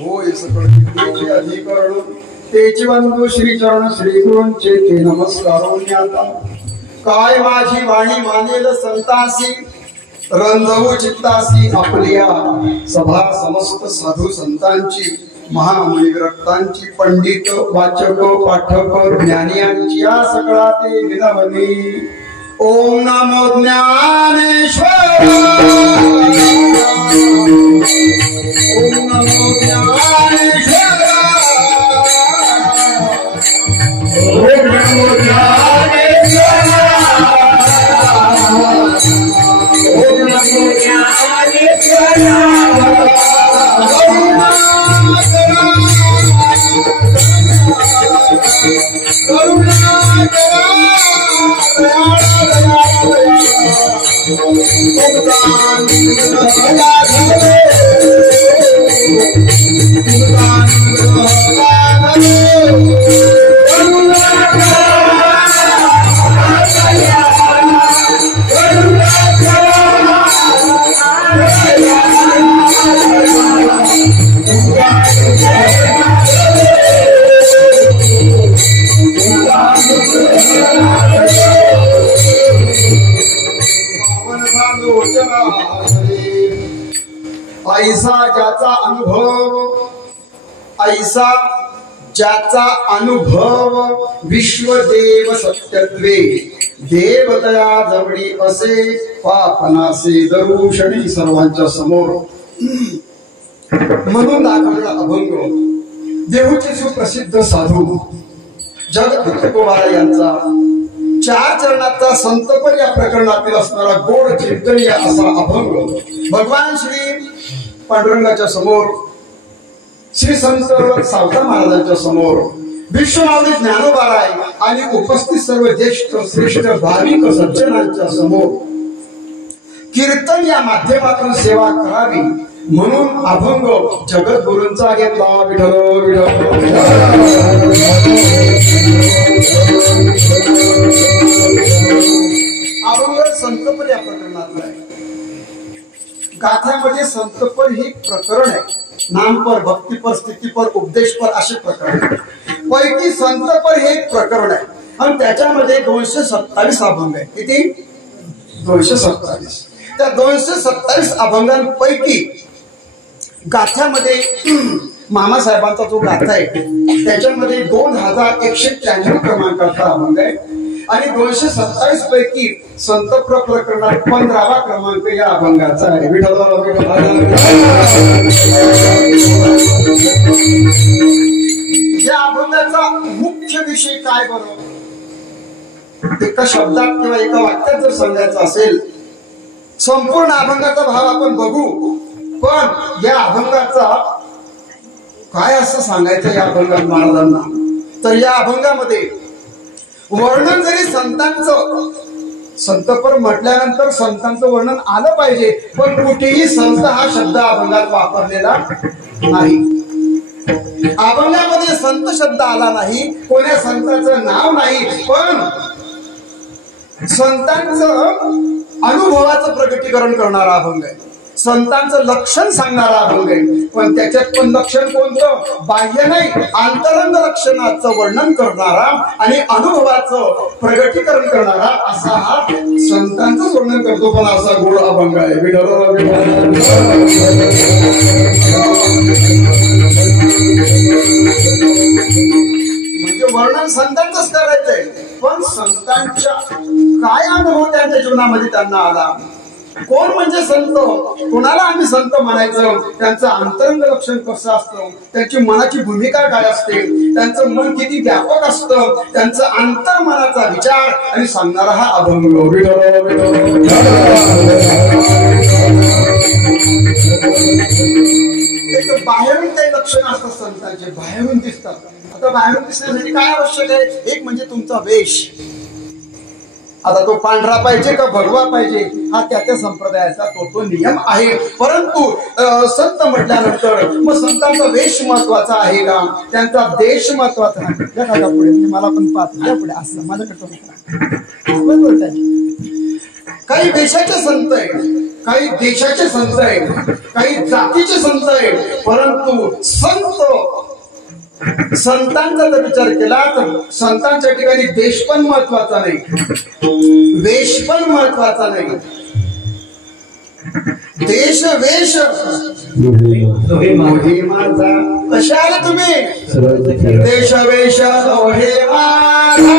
होय सकळचे अधिकरण तेचे बंधू श्रीचरण श्रीगुरूंचे ते नमस्कारो ज्ञाता काय माझी वाणी मानेल संतासी रंजवू चित्तासी आपल्या सभा समस्त साधू संतांची महामुनी विरक्तांची पंडित वाचक पाठक ज्ञानियांची या सकळा ते विनवनी ओम नमो ज्ञानेश्वर ओम नमो ज्ञानेश्वर ओम नमो ज्ञानेश्वर ओम नमो ज्ञानेश्वर ऐसा ज्याचा अनुभव विश्वदेव सत्यत्वे देवतया जवळी असे पापनासे दरुषणी सर्वांच्या समोर म्हणून दाखवलेला अभंग देहूचे सुप्रसिद्ध साधू जगत तुकोबारा यांचा 4 चरणाचा संतपर या प्रकरणातील असणारा गोड चिंतनीय असा अभंग भगवान श्री पांडुरंगाच्या समोर श्री संत सावता महाराजांच्या समोर विश्वमावली ज्ञानोबाराय आणि उपस्थित सर्व ज्येष्ठ श्रेष्ठ भाविक सज्जनांच्या समोर कीर्तन या माध्यमातून सेवा करावी म्हणून अभंग जगद्गुरूंचा घेतला विठ्ठल अभंग संतपर या प्रकरणातला आहे. गाथ्यामध्ये संतपर हे प्रकरण आहे. नामपर भक्तीपर स्थितीपर उपदेशपर असे प्रकरण पैकी संतपर हे एक प्रकरण आहे आणि त्याच्यामध्ये 227 अभंग आहे. किती? 227. त्या 227 अभंगांपैकी गाथ्यामध्ये मामासाहेबांचा जो गाथा आहे त्याच्यामध्ये 2193 क्रमांकाचा अभंग आहे आणि 227 पैकी संतप्र प्रकरणात 15वा क्रमांक या अभंगाचा आहे. या अभंगाचा मुख्य विषय काय बरं? एका शब्दात किंवा एका वाक्यात जर सांगायचं असेल संपूर्ण अभंगाचा भाव आपण बघू पण या अभंगाचा काय असं सांगायचं या अभंगात महाराजांना तर या अभंगामध्ये वर्णन जरी संतांचं संतपर म्हटल्यानंतर संतांचं वर्णन आलं पाहिजे पण कुठेही संत हा शब्द अभंगात वापरलेला नाही. अभंगामध्ये संत शब्द आला नाही कोण्या संतांचं नाव नाही पण संतांचं अनुभवाचं प्रगटीकरण करणारा अभंग आहे. संतांचं लक्षण सांगणारा अभंग आहे पण त्याच्यात पण लक्षण कोणतं? बाह्य नाही अंतरंग लक्षणाचं वर्णन करणारा आणि अनुभवाचं प्रगटीकरण करणारा असा हा संतांचं वर्णन करतो पण असा गोड अभंग आहे. म्हणजे वर्णन संतांचंच करायचंय पण संतांच्या काय अनुभव त्यांच्या जीवनामध्ये त्यांना आला कोण म्हणजे संत कोणाला आम्ही संत म्हणायचं त्यांचं अंतरंग लक्षण कसं असतं त्यांची मनाची भूमिका काय असते त्यांचं मन किती व्यापक असतं त्यांचं अंतर्मनाचा विचार आणि सांगणारा हा अभंग. बाहेरून काही लक्षण असतात संतांचे बाहेरून दिसतात. आता बाहेरून दिसण्यासाठी काय आवश्यक आहे? एक म्हणजे तुमचा वेश. आता तो पांढरा पाहिजे का भगवा पाहिजे हा त्या संप्रदायाचा तो नियम आहे परंतु संत म्हटल्यानंतर मग संतांचा वेश महत्वाचा आहे का त्यांचा देश महत्वाचा आहे का पुढे मला पण पाहतो पुढे असं माझ्याकडे काही देशाचे संत आहेत काही देशाचे संत आहेत, काही जातीचे संत आहेत, परंतु संतांचा जर विचार केला तर संतांच्या ठिकाणी देश पण महत्वाचा नाही, वेश पण महत्वाचा नाही. देश वेश हे माझा. कशाला तुम्ही देश वेश हे माझा.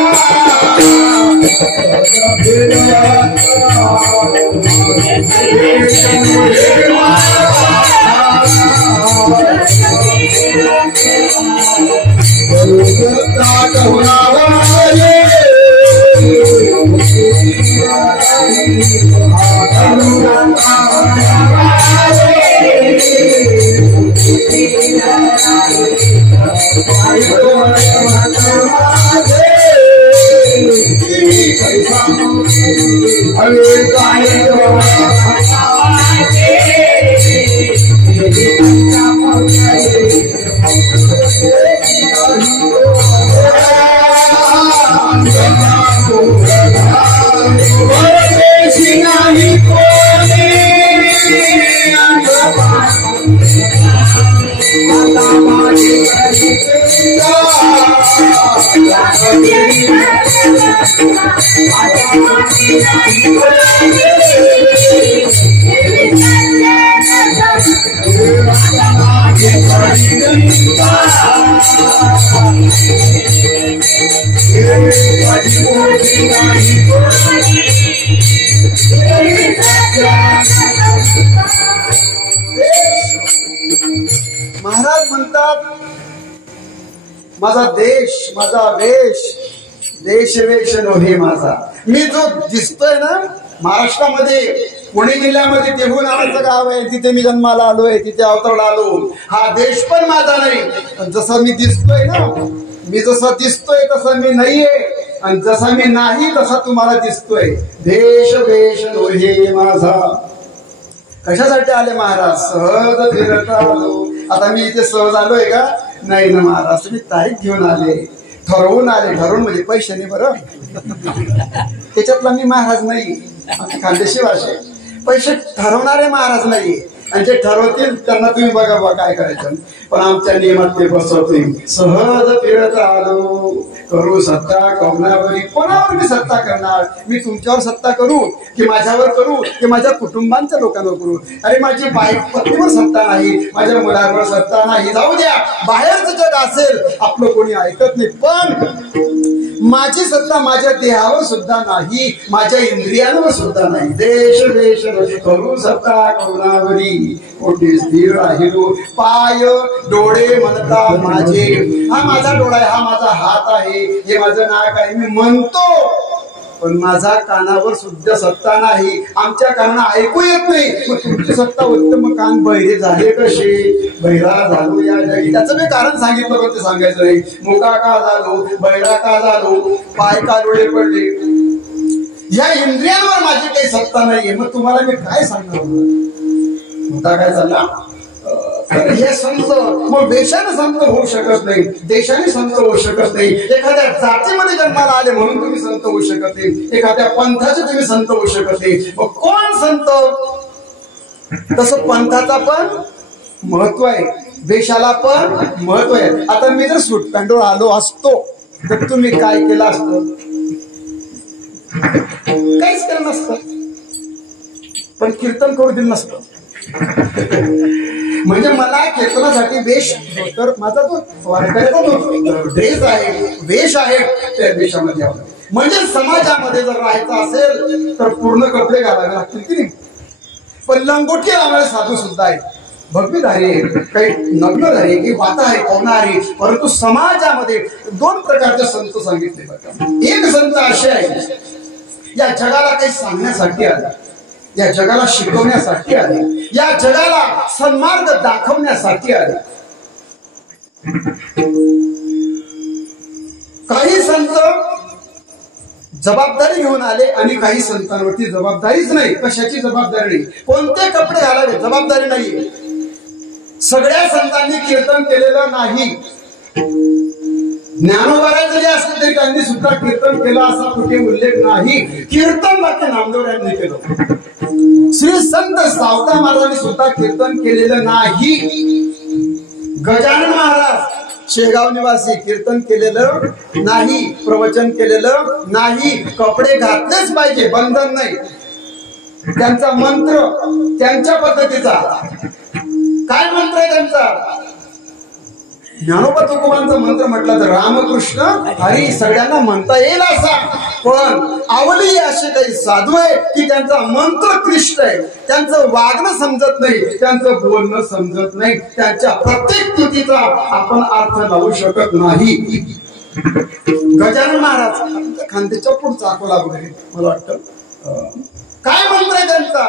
महाराज म्हणतात माझा देश माझा वेश देश वेश नव्हे माझा. मी जो दिसतोय ना महाराष्ट्रामध्ये पुणे जिल्ह्यामध्ये देहू नावाचं गाव आहे, तिथे मी जन्माला आलोय, तिथे अवतरला आलो. हा देश पण माझा नाही. जसं मी दिसतोय ना, मी जसं दिसतोय तसं मी नाहीये, आणि जसा मी नाही तसा तुम्हाला दिसतोय. देश वेश नव्हे माझा. कशासाठी आले महाराज? सहज फिरत आलो. आता मी इथे सहज आलोय का? नाही ना महाराज, मी तारीख घेऊन आले, ठरवून आले. ठरवून म्हणजे पैसे नाही बरं, त्याच्यातला मी महाराज नाही. आमची खानदेशी भाषा आहे. पैसे ठरवणारे महाराज नाही, आणि जे ठरवतील त्यांना तुम्ही बघा बा काय करायचं. पण आमच्या नियमात ते बसवतील. सहज फिरत आलो, करू सत्ता कोणावरी. कोणावर मी सत्ता करणार? मी तुमच्यावर सत्ता करू की माझ्यावर करू की माझ्या कुटुंबांच्या लोकांवर करू? अरे माझी पत्नीवर सत्ता नाही, माझ्या मुलांवर सत्ता नाही. जाऊ द्या, बाहेरचं जग असेल आपलं कोणी ऐकत नाही, पण माझी सत्ता माझ्या देहावर सुद्धा नाही, माझ्या इंद्रियांवर सुद्धा नाही. देश वेश करू सत्ता कोणावरी, कोठी स्थिर राहिलो. पाय डोळे म्हणता माझे. हा माझा डोळा आहे, हा माझा हात आहे, हे माझं नाक आहे, मी म्हणतो, पण माझा कानावर सुद्धा सत्ता नाही. आमच्या कानाला ऐकू येत नाही. मग तुमची सत्ता उत्तम कान बहिरे झाले कसे? बहिरा झालो या जगी. त्याचं मी कारण सांगितलं पण ते सांगायचं नाही. मुका का झालो, बहिरा का झालो, पाय का डोळे पडले, या इंद्रियांवर माझी काही सत्ता नाहीये. मग तुम्हाला मी काय सांगणार? मुद्दा काय झाला? हे संत मग वेशाने संत होऊ शकत नाही, देशाने संत होऊ शकत नाही. एखाद्या जातीमध्ये जन्माला आले म्हणून तुम्ही संत होऊ शकत नाही, एखाद्या पंथाचे तुम्ही संत होऊ शकत नाही. मग कोण संत? तसं पंथाचा पण महत्व आहे, वेशाला पण महत्व आहे. आता मी जर सूट पॅन्टवर आलो असतो तर तुम्ही काय केलं असतं? काहीच केलं नसतं, पण कीर्तन करू दिलं नसतं. म्हणजे मला कीर्तनासाठी वेश, तर माझा तो वारकऱ्याचा जो ड्रेस आहे, वेश आहे, त्या वेशामध्ये यावं. म्हणजे समाजामध्ये जर राहायचं असेल तर पूर्ण कपडे घालावे लागतील की नाही? पण लंगोटी लावणारे साधू सुद्धा आहेत, भगवीधारी आहे, काही नग्नधारी आहे, की वाताहारी पवनाहारी. परंतु समाजामध्ये दोन प्रकारचे संत सांगितले जातात. एक संत असे आहे या जगाला काही सांगण्यासाठी आले, या जगाला शिकवण्यासाठी आले, या जगाला सन्मार्ग दाखवण्यासाठी आले. काही संत जबाबदारी घेऊन आले आणि काही संतांवरती जबाबदारीच नाही. कशाची जबाबदारी नाही, कोणते कपडे घालावे जबाबदारी नाहीये. सगळ्या संतांनी कीर्तन केलेलं नाही. ज्ञानोबा जरी असले तरी त्यांनी सुद्धा कीर्तन केलं असा कुठे उल्लेख नाही. कीर्तन मात्र नामदेवरायांनी केलं. श्री संत सावता महाराजांनी सुद्धा कीर्तन केलेलं नाही. गजानन महाराज शेगाव निवासी कीर्तन केलेलं नाही, प्रवचन केलेलं नाही. कपडे घातलेच पाहिजे, बंधन नाही. त्यांचा मंत्र त्यांच्या पद्धतीचा. काय मंत्र आहे त्यांचा? ज्ञानोबा तुकोबांचा मंत्र म्हटलं तर रामकृष्ण हरी सगळ्यांना म्हणता येईल असा. पण आवली असे काही साधू आहे की त्यांचा मंत्र क्लिष्ट आहे, त्यांचं वागणं समजत नाही, त्यांचं बोलणं समजत नाही, त्यांच्या प्रत्येक कृतीचा आपण अर्थ लावू शकत नाही. गजानन महाराज खांद्याच्या पुढचा अकोला वगैरे मला वाटतं. काय मंत्र आहे त्यांचा?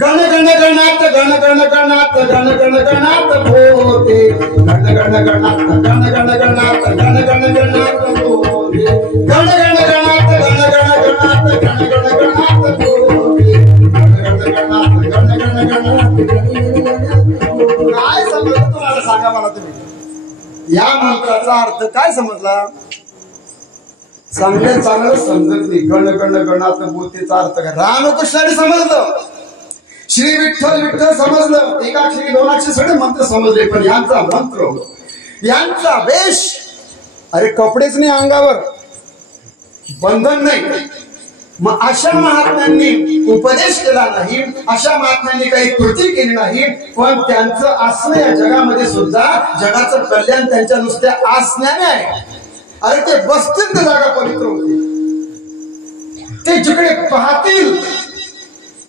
गण गण गणात गण गण गणात गण गण गणात होते, गण गण गणात गण गण गणात गण गण गणात होते, गण गण गणात गण गण गणात गण गण गणात होते, गण गण गणात गण गण गणात. काय समजलं तुम्हाला? सांगा मला तुम्ही. या मंत्राचा अर्थ काय समजला? चांगलं समजत नाही. गण गण गणात बोतेचा अर्थ काय? रामकृष्णाने समजलं, श्री विठ्ठल विठ्ठल समजलं, एकाक्षरी दोनाक्षरी सगळे मंत्र समजले. पण यांचा मंत्र, यांचा वेश, अरे कपडेच नाही अंगावर, बंधन नाही. मग अशा महात्म्यांनी उपदेश केला नाही, अशा महात्म्यांनी काही कृती केली नाही. पण त्यांचं असणं या जगामध्ये सुद्धा जगाचं कल्याण त्यांच्या नुसत्या आसण्याने आहे. अरे ते बसतील तर जागा पवित्र होती. ते जिकडे पाहतील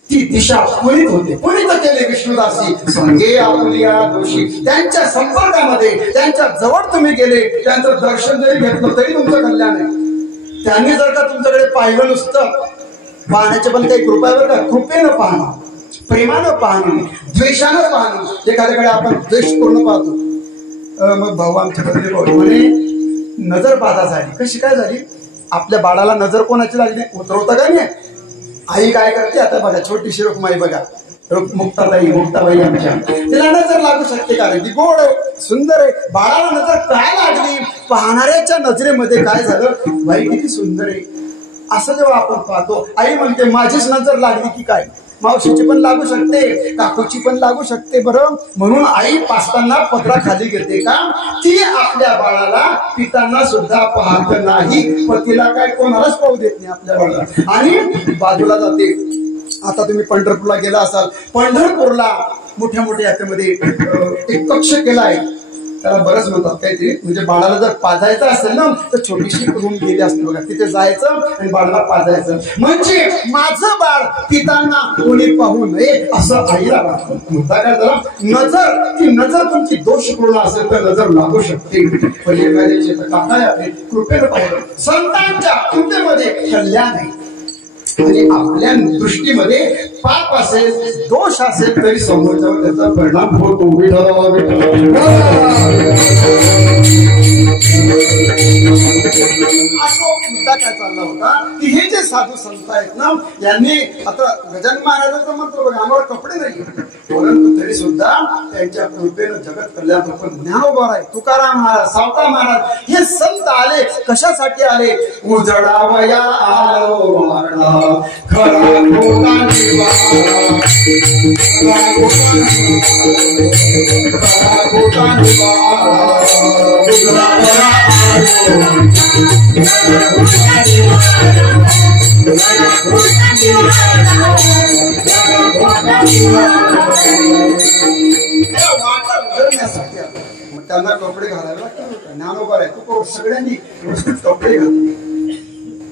ती दिशा पुनीत होते. पुनीत केले विष्णुदासी संगे आपुलिया दोषी. त्यांच्या संपर्कामध्ये, त्यांच्या जवळ तुम्ही गेले, त्यांचं दर्शन जरी घेतलं तरी तुमचं कल्याण आहे. त्यांनी जर का तुमच्याकडे पाहिलं नुसतं, पाहण्याचे पण काही कृपा बरं का, कृपेनं पाहणं, प्रेमानं पाहणं, द्वेषानं पाहणं. एखाद्याकडे आपण द्वेषपूर्ण पाहतो. मग भाऊ आमच्याकडे म्हणे नजर बाधा झाली. कशी काय झाली? आपल्या बाळाला नजर कोणाची लागली? उतरवता का नाही? आई काय करते आता बघा, छोटीशी रुक्माई बघा, मुक्ताबाई आमच्या, तिला नजर लागू शकते का? ती गोड आहे, सुंदर आहे. बाळाला नजर काय लागली? पाहणाऱ्याच्या नजरेमध्ये काय झालं? बाई किती सुंदर आहे असं जेव्हा आपण पाहतो, आई म्हणते माझीच नजर लागली की काय? मावशीची पण लागू शकते, काकूची पण लागू शकते. बरं, म्हणून आई पाचताना पत्रा खाली घेते का? ती आपल्या बाळाला पितांना सुद्धा पाहत नाही. पतीला काय कोणालाच पाहू देत नाही आपल्या बाळाला, आणि बाजूला जाते. आता तुम्ही पंढरपूरला गेला असाल, पंढरपूरला मोठ्या मोठ्या यात्रेमध्ये एक कक्ष केलाय, त्याला बरंच म्हणतात काहीतरी. म्हणजे बाळाला जर पाजायचं असेल ना तर छोटीशी रूम गेली असते बघा, तिथे जायचं आणि बाळाला पाजायचं. म्हणजे माझं बाळ पितांना कोणी पाहू नये असं आईला वाटतं. मुद्दा काय झाला? नजर, ती नजर तुमची दोषपूर्ण असेल तर नजर लागू शकते. पण एखाद्याची काय आहे? कृपेनं पाहिलं. संतांच्या कृपेमध्ये कल्याण आहे, आणि आपल्या दृष्टीमध्ये पाप असेल, दोष असेल तरी समोरच्यावर त्याचा परिणाम होतो. मुद्दा काय चालला होता की हे जे साधू संत आहेत ना, यांनी आता गजानन महाराजांचं मंत्र बघा, आम्हाला कपडे नाही, परंतु तरी सुद्धा त्यांच्या कृपेनं जगत कल्याण होतं. ज्ञानोबा आहे, तुकाराम महाराज, सावता महाराज, हे संत आले कशासाठी आले? उजडावया आलो मारणा, खरा खोटा निवारा, खरा खोटा निवारा, उजडावया आलो मग त्यांना कपडे घालायला लागतात. ज्ञानोबा आहे, तू सगळ्यांनी कपडे घातले.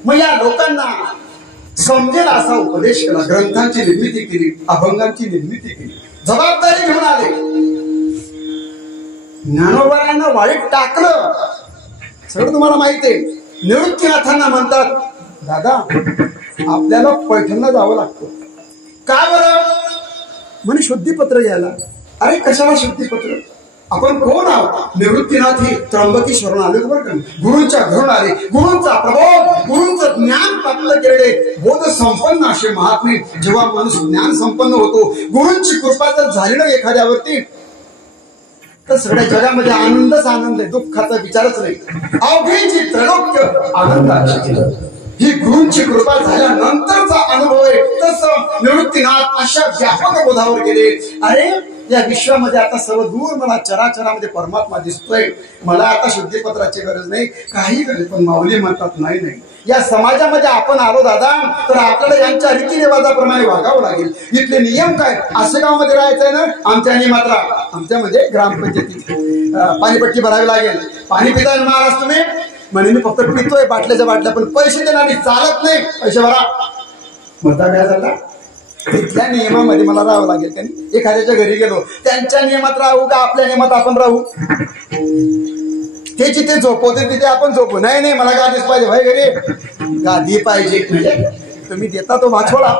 मग या लोकांना समजेल असा उपदेश केला, ग्रंथांची निर्मिती केली, अभंगांची निर्मिती केली, जबाबदारी घेऊन आले. ज्ञानोबांना वाईट टाकलं सगळं तुम्हाला माहिती आहे. निवृत्तीनाथांना म्हणतात, दादा आपल्याला पैठणला जावं लागतं. का बरं? म्हणे शुद्धीपत्र घ्यायला. अरे कशाला शुद्धीपत्र? आपण कोण आहोत? निवृत्तीनाथ हे त्र्यंबकेश्वरून आले बरं का, गुरूंच्या घरून आले. गुरूंचा प्रभाव, गुरूंचं ज्ञान प्राप्त केलेले बोध संपन्न असे महात्मे. जेव्हा माणूस ज्ञान संपन्न होतो, गुरूंची कृपा जर झाली ना एखाद्यावरती, तर सगळ्या जगामध्ये आनंदच आनंद आहे, दुःखाचा विचारच नाही. अवघीची त्रैलोक्य आनंदाची ही गुरूंची कृपा झाल्यानंतरचा अनुभव आहे. तसं निवृत्तीनाथ अशा व्यापक बोधावर गेले. अरे या विश्वामध्ये आता सर्व दूर मला चराचरामध्ये परमात्मा दिसतोय, मला आता शुद्धीपत्राची गरज नाही, काही गरज. पण माऊली म्हणतात नाही नाही, या समाजामध्ये आपण आलो दादा तर आपल्याला यांच्या रीतिरिवाजाप्रमाणे वागावं लागेल. इथले नियम काय? असं गावामध्ये राहायचंय ना, आमच्या नियमात राहा. आमच्यामध्ये ग्रामपंचायतीत पाणीपट्टी भरावी लागेल. पाणी पिताय महाराज तुम्ही? म्हणे मी फक्त पितोय बाटल्याच्या बाटल्या, पण पैसे देणार चालत नाही, पैसे भरा. मुद्दा काय झाला? तिथल्या नियमामध्ये मला राहावं लागेल. त्यांनी एखाद्याच्या घरी गेलो, त्यांच्या नियमात राहू का आपल्या नियमात आपण राहू? ते जिथे झोपवते तिथे आपण झोपू. नाही नाही मला गादीच पाहिजे भाई, घरी गादी पाहिजे. तुम्ही देता तो वाचवला.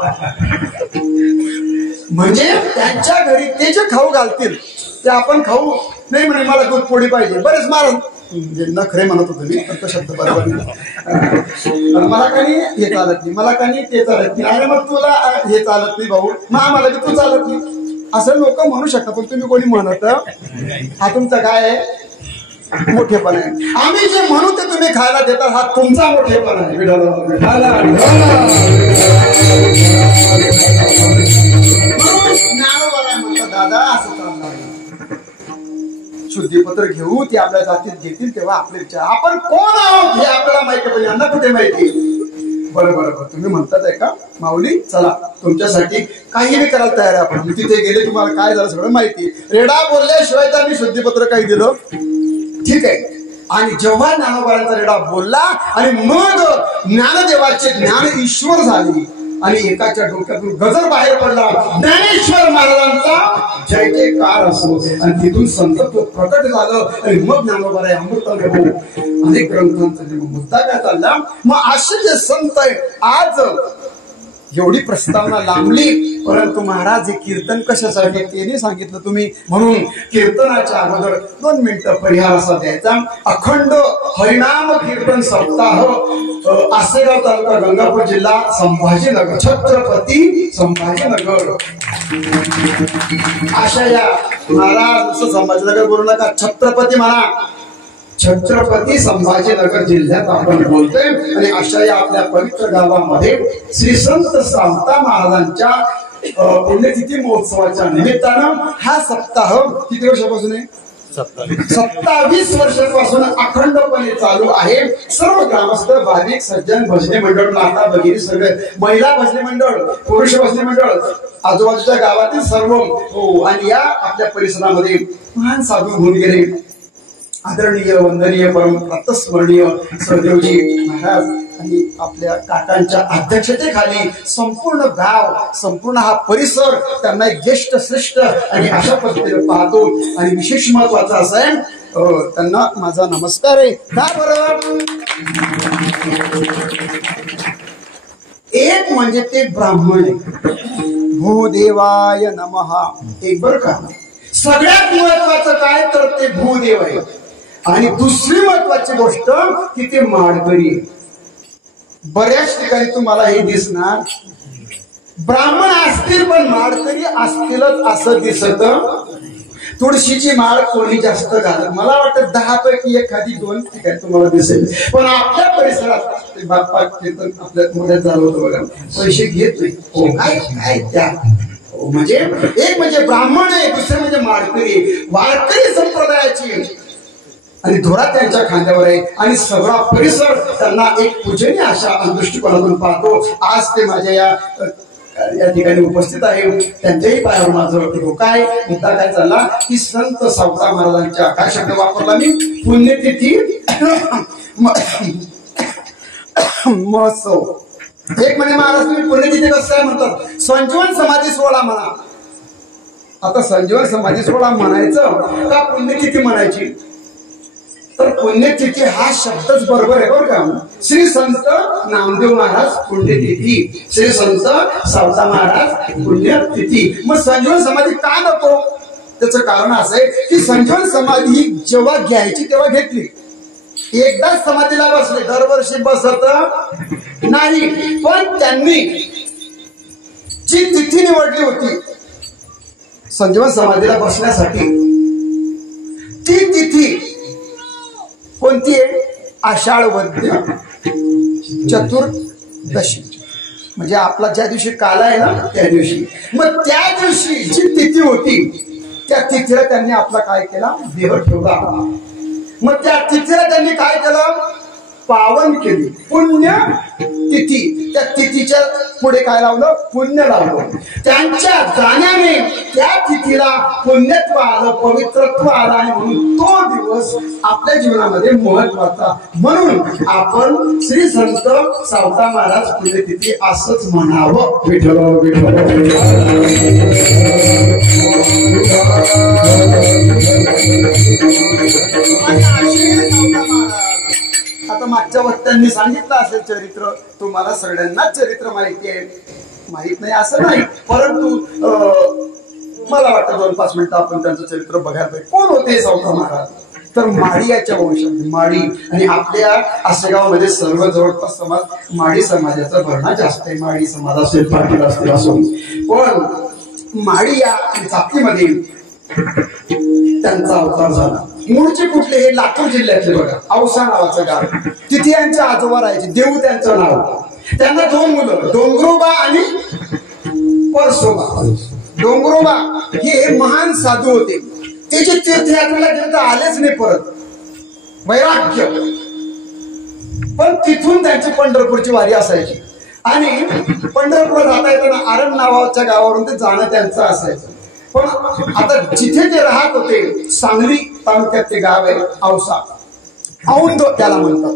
म्हणजे त्यांच्या घरी ते जे खाऊ घालतील ते आपण खाऊ नाही. म्हणे मला दूध पोळी पाहिजे. बरेच महाराज नखरे म्हणत होतो मी, पण तो शब्द बरोबर नाही. मला काही हे चालत नाही, मला काही ते चालत नाही. अरे मग तुला हे चालत नाही भाऊ, मग आम्हाला तू चालत नाही, असं लोक म्हणू शकतात. पण तुम्ही कोणी म्हणत हा तुमचा काय आहे? मोठेपणा आहे. आम्ही जे म्हणू ते तुम्ही खायला देतात, हा तुमचा मोठेपणा आहे. म्हणतात दादा असं चालणार नाही. शुद्धीपत्र घेऊ, ते आपल्या जातीत घेतील तेव्हा आपले विचार. आपण कोण आहोत हे आपल्याला माहिती पाहिजे. यांना कुठे माहिती? बरोबर तुम्ही म्हणतात आहे का माऊली, चला तुमच्यासाठी काही बी करायला तयार आहे आपण. तिथे गेले, तुम्हाला काय झालं सगळं माहिती. रेडा बोलल्याशिवाय तर मी शुद्धीपत्र काही दिलं, ठीक आहे. आणि जेव्हा ज्ञानोबांचा रेडा बोलला आणि मग ज्ञानदेवाचे ज्ञान ईश्वर झाले आणि एकाच्या डोक्यातून गजर बाहेर पडला, ज्ञानेश्वर महाराजांचा जय जयकार असो. आणि तिथून संतत्व प्रकट झालं आणि मग ज्ञानोबा अमृत अनेक ग्रंथांचा मुद्दा काय चालला. मग असे जे संत आहे, आज एवढी प्रस्तावना लांबली, परंतु महाराज हे कीर्तन कशासाठी ते सांगितलं तुम्ही. म्हणून कीर्तनाच्या अगोदर 2 मिनिटं परिहार असा द्यायचा. अखंड हरिनाम कीर्तन सप्ताह, आसेगाव तालुका, गंगापूर जिल्हा, संभाजीनगर, छत्रपती संभाजीनगर. अशा या महाराज नुसतं संभाजीनगर बोलू नका, छत्रपती म्हणा. छत्रपती संभाजीनगर जिल्ह्यात आपण बोलतोय. आणि अशा या आपल्या पवित्र गावामध्ये श्री संत सावता महाराजांच्या पुण्यतिथी महोत्सवाच्या निमित्तानं हा सप्ताह किती वर्षापासून आहे? 27 वर्षांपासून अखंडपणे चालू आहे. सर्व ग्रामस्थ, भाविक, सज्जन, भजनी मंडळ, माता भगिनी, सगळे महिला भजनी मंडळ, पुरुष भजनी मंडळ, आजूबाजूच्या गावातील सर्व. आणि या आपल्या परिसरामध्ये महान साधू होऊन गेले, आदरणीय, वंदनीय, परम प्रातस्मरणीय सददेवजी महाराज आणि आपल्या काकांच्या अध्यक्षतेखाली संपूर्ण गाव, संपूर्ण हा परिसर त्यांना एक ज्येष्ठ श्रेष्ठ आणि अशा पद्धतीने पाहतो. आणि विशेष महत्वाचं असं आहे, त्यांना माझा नमस्कार आहे. का बरं? एक म्हणजे ते ब्राह्मण आहे, भूदेवाय नमः. एक बरं का, सगळ्यात महत्वाचं काय तर ते भूदेव आहे. आणि दुसरी महत्वाची गोष्ट की ते माळकरी. बऱ्याच ठिकाणी तुम्हाला हे दिसणार, ब्राह्मण असतील पण माळकरी असतीलच असं दिसत. तुळशीची माळ कोणी जास्त घालत, मला वाटतं 10 पैकी एखादी 2 ठिकाणी तुम्हाला दिसेल. पण आपल्या परिसरात बाप्पा कीर्तन आपल्या मोठ्यात झालं होतं बघा, पैसे घेत नाही. काय त्या म्हणजे एक म्हणजे ब्राह्मण आहे, दुसरे म्हणजे माळकरी. वारकरी संप्रदायाची आणि धोरा त्यांच्या खांद्यावर आहे. आणि सगळा परिसर त्यांना एक पूजनीय अशा दृष्टिकोनातून पाहतो. आज ते माझ्या या ठिकाणी उपस्थित आहे. त्यांच्याही पायावर माझं काय मुद्दा काय चालला की संत सावता महाराजांच्या, काय शब्द वापरला मी, पुण्यतिथी महोत्सव. एक म्हणजे महाराज तुम्ही पुण्यतिथी कसं काय म्हणतात? संजीवन समाधी सोहळा म्हणा. आता संजीवन समाधी सोहळा म्हणायचं का पुण्यतिथी म्हणायची? तर पुण्यतिथी हा शब्दच बरोबर आहे बरं का. श्री संत नामदेव महाराज पुण्यतिथी, श्री संत सावता महाराज पुण्यतिथी. मग संजीवन समाधी का नको? त्याचं कारण असं आहे की संजीवन समाधी जेव्हा घ्यायची तेव्हा घेतली, एकदाच समाधीला बसले, दरवर्षी बसत नाही. पण त्यांनी जी तिथी निवडली होती संजीवन समाधीला बसण्यासाठी, ती तिथी कोणती आहे? आषाढ वद्य चतुर्दशी, म्हणजे आपला ज्या दिवशी काला आहे ना त्या दिवशी. मग त्या दिवशी जी तिथी होती त्या तिथीला त्यांनी आपला काय केला? देह ठेवला. मग त्या तिथीला त्यांनी काय केलं? पावन केली, पुण्य तिथी. त्या तिथीच्या पुढे काय लावलं? पुण्य लावलं. त्यांच्या जाण्याने त्या तिथीला पुण्यत्व आलं, पवित्रत्व आलं, आणि म्हणून तो दिवस आपल्या जीवनामध्ये महत्वाचा. म्हणून आपण श्री संत सावता महाराज पुण्यतिथी असंच म्हणावं. विठ्ठल विठ्ठल. आता मागच्या वक्त्यांनी सांगितलं असेल चरित्र, तुम्हाला सगळ्यांनाच चरित्र माहिती आहे, माहित नाही असं नाही, परंतु मला वाटतं 2-5 मिनिटं आपण त्यांचं चरित्र बघायला पाहिजे. कोण होते सावता महाराज? तर माळीयाच्या वंशात, माळी. आणि आपल्या आसेगावमध्ये सर्व जवळपास समाज माळी समाजाचा भरणा जास्त आहे. माळी समाज असेल, पाटील असतील असो, पण माळी या जातीमध्ये त्यांचा अवतार झाला. मूळचे कुठले? हे लातूर जिल्ह्यातले बघा, औसा नावाचं गाव. तिथे यांचे आजोबा राहायचे, देऊ त्यांचं नाव. त्यांना 2 मुलं, डोंगरोबा आणि परसोबा. डोंगरोबा हे महान साधू होते. ते जे तीर्थयात्रेला गेले तर आलेच नाही परत, वैराग्य. पण तिथून त्यांची पंढरपूरची वारी असायची, आणि पंढरपूर जाता येताना आरण नावाच्या गावावरून ते जाणं त्यांचं असायचं. पण आता जिथे ते राहत होते, सांगली तालुक्यात ते गाव आहे, औसा, औंध त्याला म्हणतात.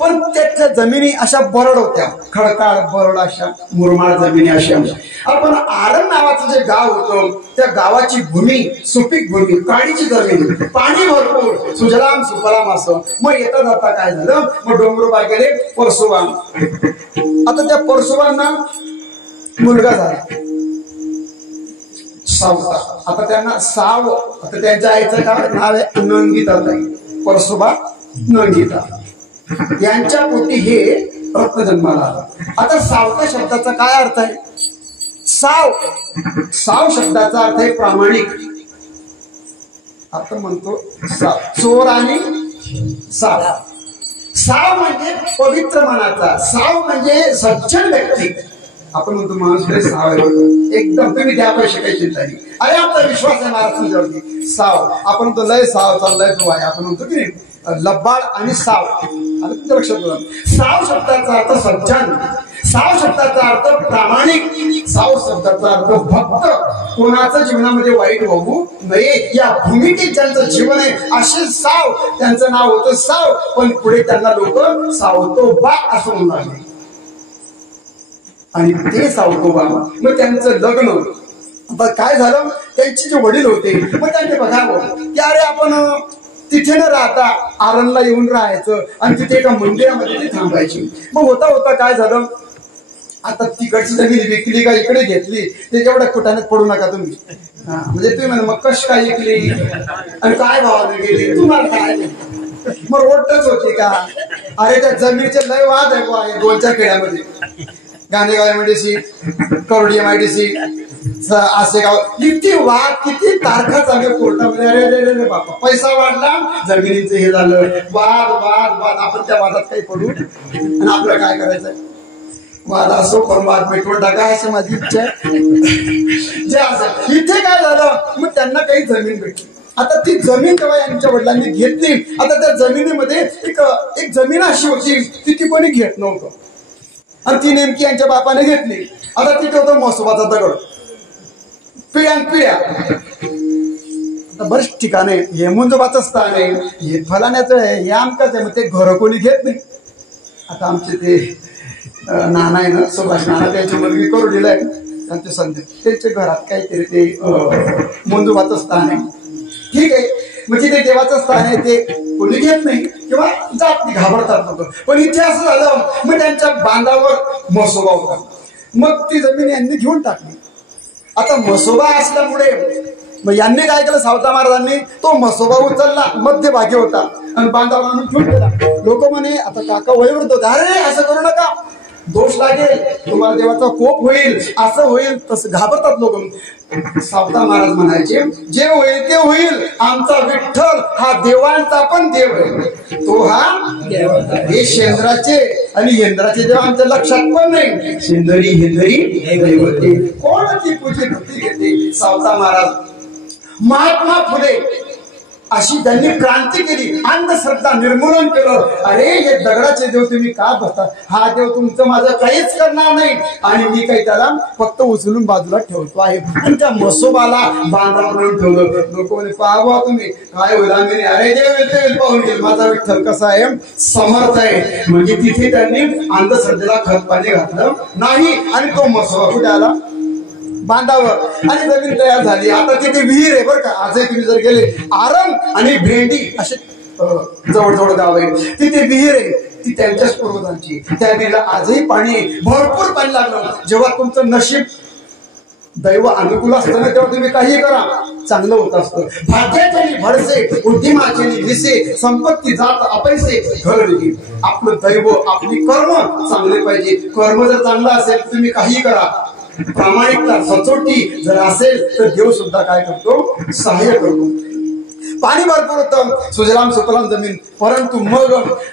पण त्याच्या जमिनी अशा बरड होत्या, खडकाळ बरड, अशा मुरमाड जमिनी अशा. आपण आरण नावाचं जे गाव होतं त्या गावाची भूमी सुपीक भूमी, काळीची जमीन, पाणी भरपूर, सुजलाम सुफलाम असं. मग येता जाता काय झालं? मग डोंगरोबा गेले परसोबा. आता त्या परसोबांना मुलगा झाला सावता. आता त्यांना साव, आता त्यांच्या आईचं नाव आहे नंगिताताई, परसोबा नंगिता. यांच्या पोटी हे रत्न जन्माला आलं. आता सावता शब्दाचा काय अर्थ आहे? साव, साव शब्दाचा अर्थ आहे प्रामाणिक. आपण म्हणतो साव, चोर आणि साव. साव म्हणजे पवित्र मनाचा, साव म्हणजे सज्जन व्यक्ती. आपण म्हणतो माणूस साव आहे, एकदम तुम्ही त्या पैसे काही चिंता नाही, अरे आपला विश्वास आहे महाराष्ट्रावरती. साव, आपण म्हणतो लय साव चाललाय तो आहे, आपण म्हणतो की लब्बाड आणि साव. आता तुमच्या लक्षात बघा, साव शब्दाचा अर्थ सज्जन, साव शब्दाचा अर्थ प्रामाणिक, साव शब्दाचा अर्थ भक्त. कोणाचं जीवनामध्ये वाईट होऊ नये या भूमिकेत ज्यांचं जीवन आहे असे साव, त्यांचं नाव होतं साव. पण पुढे त्यांना लोक सावतोबा असं म्हणू लागले, आणि ते सावतोबा. मग त्यांचं लग्न. आता काय झालं? त्यांचे जे वडील होते, मग त्यांनी बघावं की अरे आपण तिथे न राहता आरणला येऊन राहायचं, आणि तिथे एका मंदिरामध्ये ते थांबायची. मग होता होता काय झालं? आता तिकडची जमीन विकली का इकडे घेतली, ते जेवढ्या कुठाण्यात पडू नका तुम्ही. म्हणजे तुम्ही म्हणा मग कशी काय विकली आणि काय भावाने गेली, तुम्हाला काय मग रोडच होती का? अरे त्या जमिनीचे लय वाद आहे 2-4 खेड्यामध्ये, गाणेगाव एमआयडीसी, करोडी एमआयडीसी, आसेगाव, किती वाद, किती तारखा चालू कोर्टामध्ये. अरे रे रे बापा, पैसा वाढला, जमिनीचं हे झालं, वाद वाद वाद. आपण त्या वादात काही पडू आणि आपलं काय करायचंय? वाद असो पण वाद मिटवून टाका अशी माझी इच्छा आहे. जे असं इथे काय झालं? मग त्यांना काही जमीन भेटली. आता ती जमीन तेव्हा यांच्या वडिलांनी घेतली. आता त्या जमिनीमध्ये एक जमीन अशी होती ती कोणी घेत नव्हतं, आणि ती नेमकी यांच्या बापाने घेतली. आता तिथे होतं म्हसोबाचा दगड, पिढ्यान पिढ्या. आता बरेच ठिकाणे हे मुंजोबाचं स्थान आहे, हे फलाण्याचं आहे, हे आमकाच आहे, मग ते घर कोणी घेत नाही. आता आमचे ते नाना आहे ना, सुभाष नाना, त्यांची मुलगी करोडीला आहे, त्यांचे संदेश, त्यांच्या घरात काहीतरी ते मुंजोबाचं स्थान आहे. ठीक आहे, म्हणजे ते देवाचं स्थान आहे, ते कोणी घेत नाही किंवा जात नाही, घाबरतात लोक. पण इथे असं झालं, मग त्यांच्या बांधावर म्हसोबा होता. मग ती जमीन यांनी घेऊन टाकली. आता म्हसोबा असल्यामुळे मग यांनी काय केलं? सावता महाराजांनी तो म्हसोबा उचलला, मध्यभागी होता, आणि बांधावर आणून ठेवून दिला. लोक म्हणे, आता काका वयोवृद्ध होते, अरे असं करू नका, दोष लागेल, तुम्हाला देवाचा कोप होईल, असं होईल, तसं घाबरतात लोक. सावता महाराज म्हणायचे, जे होईल ते होईल, आमचा विठ्ठल हा देवांचा पण देव आहे, तो हा हे शेंद्राचे आणि हेंद्राचे देव आमच्या लक्षात पण नाही. शेंदरी हेंदरी दैवते, कोण ती पूजी भक्ती घेते? सावता महाराज. महात्मा फुले अशी त्यांनी क्रांती केली, अंधश्रद्धा निर्मूलन केलं. अरे हे दगडाचे देव तुम्ही का बसता, हा देव तुमचं माझं काहीच करणार नाही, आणि मी काही त्याला फक्त उचलून बाजूला ठेवतो आहे. आणि त्या मसोबाला बांधा म्हणून ठेवलं. लोक म्हणे पाहा तुम्ही काय होईल, आम्ही अरे देव पाहून गेल, माझा विठ्ठल कसा आहे, समर्थ आहे. म्हणजे तिथे त्यांनी अंधश्रद्धेला खत पाणी घातलं नाही, आणि तो मसोबा कुठे आला, बांधावर, आणि जमीन तयार झाली. आता तिथे विहीर आहे बरं का. आजही तुम्ही जर गेले, आरम आणि भेंडी असे जवळ गाव आहे, तिथे विहीर आहे, ती त्यांच्याच पूर्वजांची. त्या विहिरीला आजही पाणी, भरपूर पाणी लागलं. जेव्हा तुमचं नशीब दैव अनुकूल असतं ना, तेव्हा तुम्ही काही करा, चांगलं होत असतं. भाग्याचे भरसे, उद्यमाचे विसे, संपत्ती जात अपैसे घर देईल. आपलं दैव, आपली कर्म चांगले पाहिजे. कर्म जर चांगलं असेल तुम्ही काही करा. प्रामाणिकता, सचोटी जर असेल तर देव सुद्धा काय करतो, सहाय्य करतो. पाणी भरपूर होतं, सुजलाम सुफलाम जमीन. परंतु मग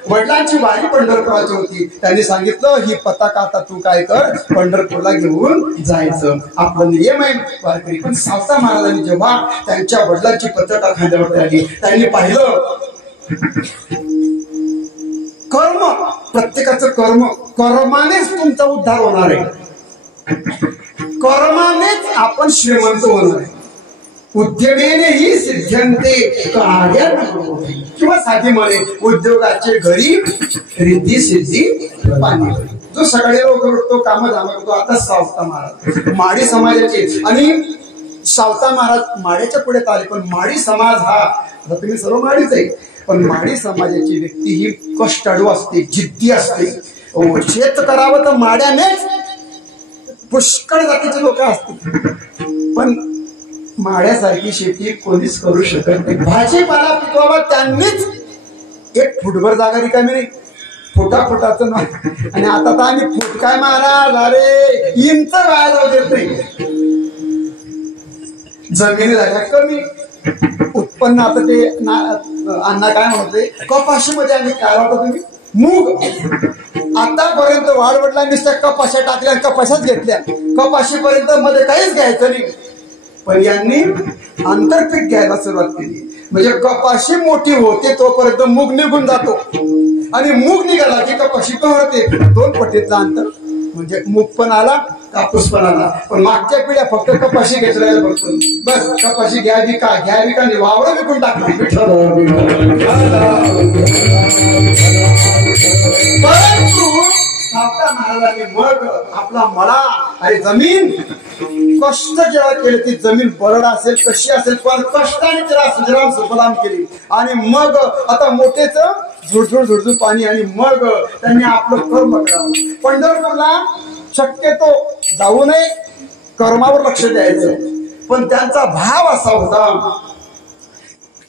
वडिलांची वारी पंढरपुराची होती. त्यांनी सांगितलं, ही पताका आता तू काय कर, पंढरपूरला घेऊन जायचं, आपला नियम आहे वारकरी. पण सावता महाराजांनी जेव्हा त्यांच्या वडिलांची पताका खांद्यावरती आली, त्यांनी पाहिलं कर्म, प्रत्येकाचं कर्म, कर्मानेच तुमचा उद्धार होणार आहे, कर्मानेच आपण श्रीमंत होणार आहे. उद्यमेनेही सिद्ध्यंते कार्याने, किंवा साधी म्हणे उद्योगाचे घरी रिद्धी सिद्धी पाणी. जो सकाळी लवकर उठतो, काम धाम करतो, आता सावता महाराज माडी समाजाचे. आणि सावता महाराज माड्याच्या पुढे आले, पण माडी समाज हा, तुम्ही सर्व माडीच आहे, पण माडी समाजाची व्यक्ती ही कष्टाळू असते, जिद्दी असते. शेत करावं तर माड्यानेच, पुष्कळ जातीचे लोक असतील, पण माड्यासारखी शेती कोणीच करू शकत नाही. भाजीपाला पिकवावा त्यांनीच, एक फुटभर जागा रिकामी नाही, फुटाचं नाही. आणि आता तर आम्ही फुट काय महाराज, अरे इंच गाय जाऊ देत नाही. जमिनी झाल्या कमी, उत्पन्न आता ते अण्णा काय म्हणते, कपाशीमध्ये आम्ही काय होता तुम्ही मूग, आतापर्यंत वाढवडला नुसत्या कपाशा टाकल्या, कपाशाच घेतल्या, कपाशीपर्यंत मध्ये काहीच घ्यायचं नाही. पण यांनी आंतरपीक घ्यायला सुरुवात केली. म्हणजे कपाशी मोठी होते तोपर्यंत मूग निघून जातो, आणि मूग निघाला की कपाशी पहरते. 2 पटीचं अंतर, म्हणजे मूग पण आला, कापूस पण आला. पण मागच्या पिढ्या फक्त कपाशी घेतल्या बघतो, बस कपाशी घ्यावी का नाही, वावरं विकून टाकली. परंतु सावता महाराजांनी मग आपला मळा आणि जमीन, कष्ट जेव्हा केले, ती जमीन बरड असेल कशी असेल, पण कष्टाने त्याला सुजलाम सुफलाम केली. आणि मग आता मोठेच झुडझुड पाणी, आणि मग त्यांनी आपलं कर्म करावं. पंढरपूरला शक्यतो जाऊ नये, कर्मावर लक्ष द्यायचं. पण त्यांचा भाव असा होता,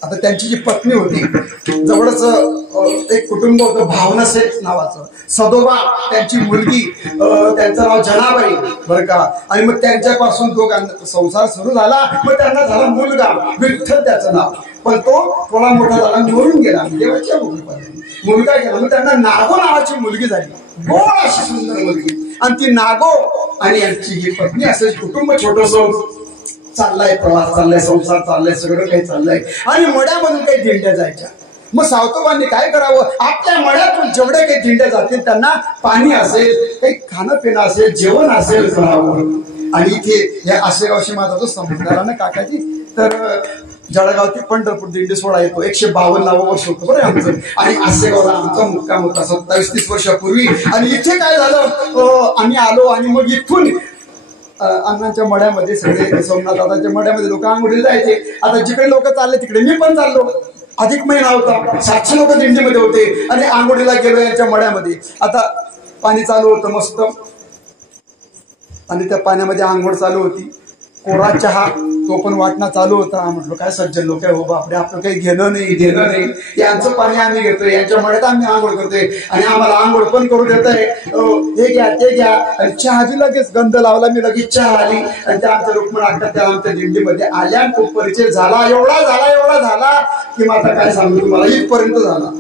आता त्यांची जी पत्नी होती, जवळच एक कुटुंब होतं भावनासेठ नावाचं, सदोबा त्यांची मुलगी, त्यांचं नाव जनाबाई बरं का. आणि मग त्यांच्यापासून दोघांचा संसार सुरू झाला. मग त्यांना झाला मुलगा, विठ्ठल त्याचं नाव. पण तो थोडा मोठा झाला, मरून गेला, देवाच्या मुलगा गेला. मग त्यांना नागो नावाची मुलगी झाली, गोड अशी सुंदर मुलगी. आणि ती नागो आणि यांची ही पत्नी, असं कुटुंब छोटंसं चाललाय, प्रवास चाललाय, संसार चाललाय, सगळं काही चाललंय. आणि मड्यामधून काही दिंड्या जायच्या. मग सावतोबांनी काय करावं, आपल्या मड्यातून जेवढे काही दिंड्या जातील त्यांना पाणी असेल, काही खाणं पिणं असेल, जेवण असेल करावं. आणि इथे या आशेगावशी माझा जो संबंध झाला ना काकाजी, तर जळगाव ते पंढरपूर दिंडी सोहळा येतो, 152 वर्ष होतं बरं आमचं. आणि आशेगावला आमचा मुक्काम होता 27-30 वर्षापूर्वी. आणि इथे काय झालं, आम्ही आलो, आणि मग इथून अण्णांच्या मड्यामध्ये, सगळे सोमनाथ दादाच्या मड्यामध्ये लोक आंघोळीला जायचे. आता जिकडे लोक चालले तिकडे मी पण चाललो. अधिक महिना होता, 700 लोक दिंडीमध्ये होते, आणि आंघोळीला गेलो यांच्या मड्यामध्ये. आता पाणी चालू होतं मस्त, आणि त्या पाण्यामध्ये आंघोळ चालू होती. कोरा चहा तो पण वाटणं चालू होता. म्हटलं काय सज्जन लोक आहे हो बापरे, आपलं काही घेणं नाही देणं नाही, यांचं पाणी आम्ही घेतोय, यांच्या मळ्यात आम्ही आंघोळ करतोय आणि आम्हाला आंघोळ पण करू देत आहे, हे घ्या ते घ्या. आणि चहा बी लगेच गंध लावला, मी लगेच चहा आली आणि त्या आमच्या रुक्मण अक्का त्या आमच्या दिंडीमध्ये आल्या. खूप परिचय झाला, एवढा झाला की माझा काय सांगू तुम्हाला, इथपर्यंत झाला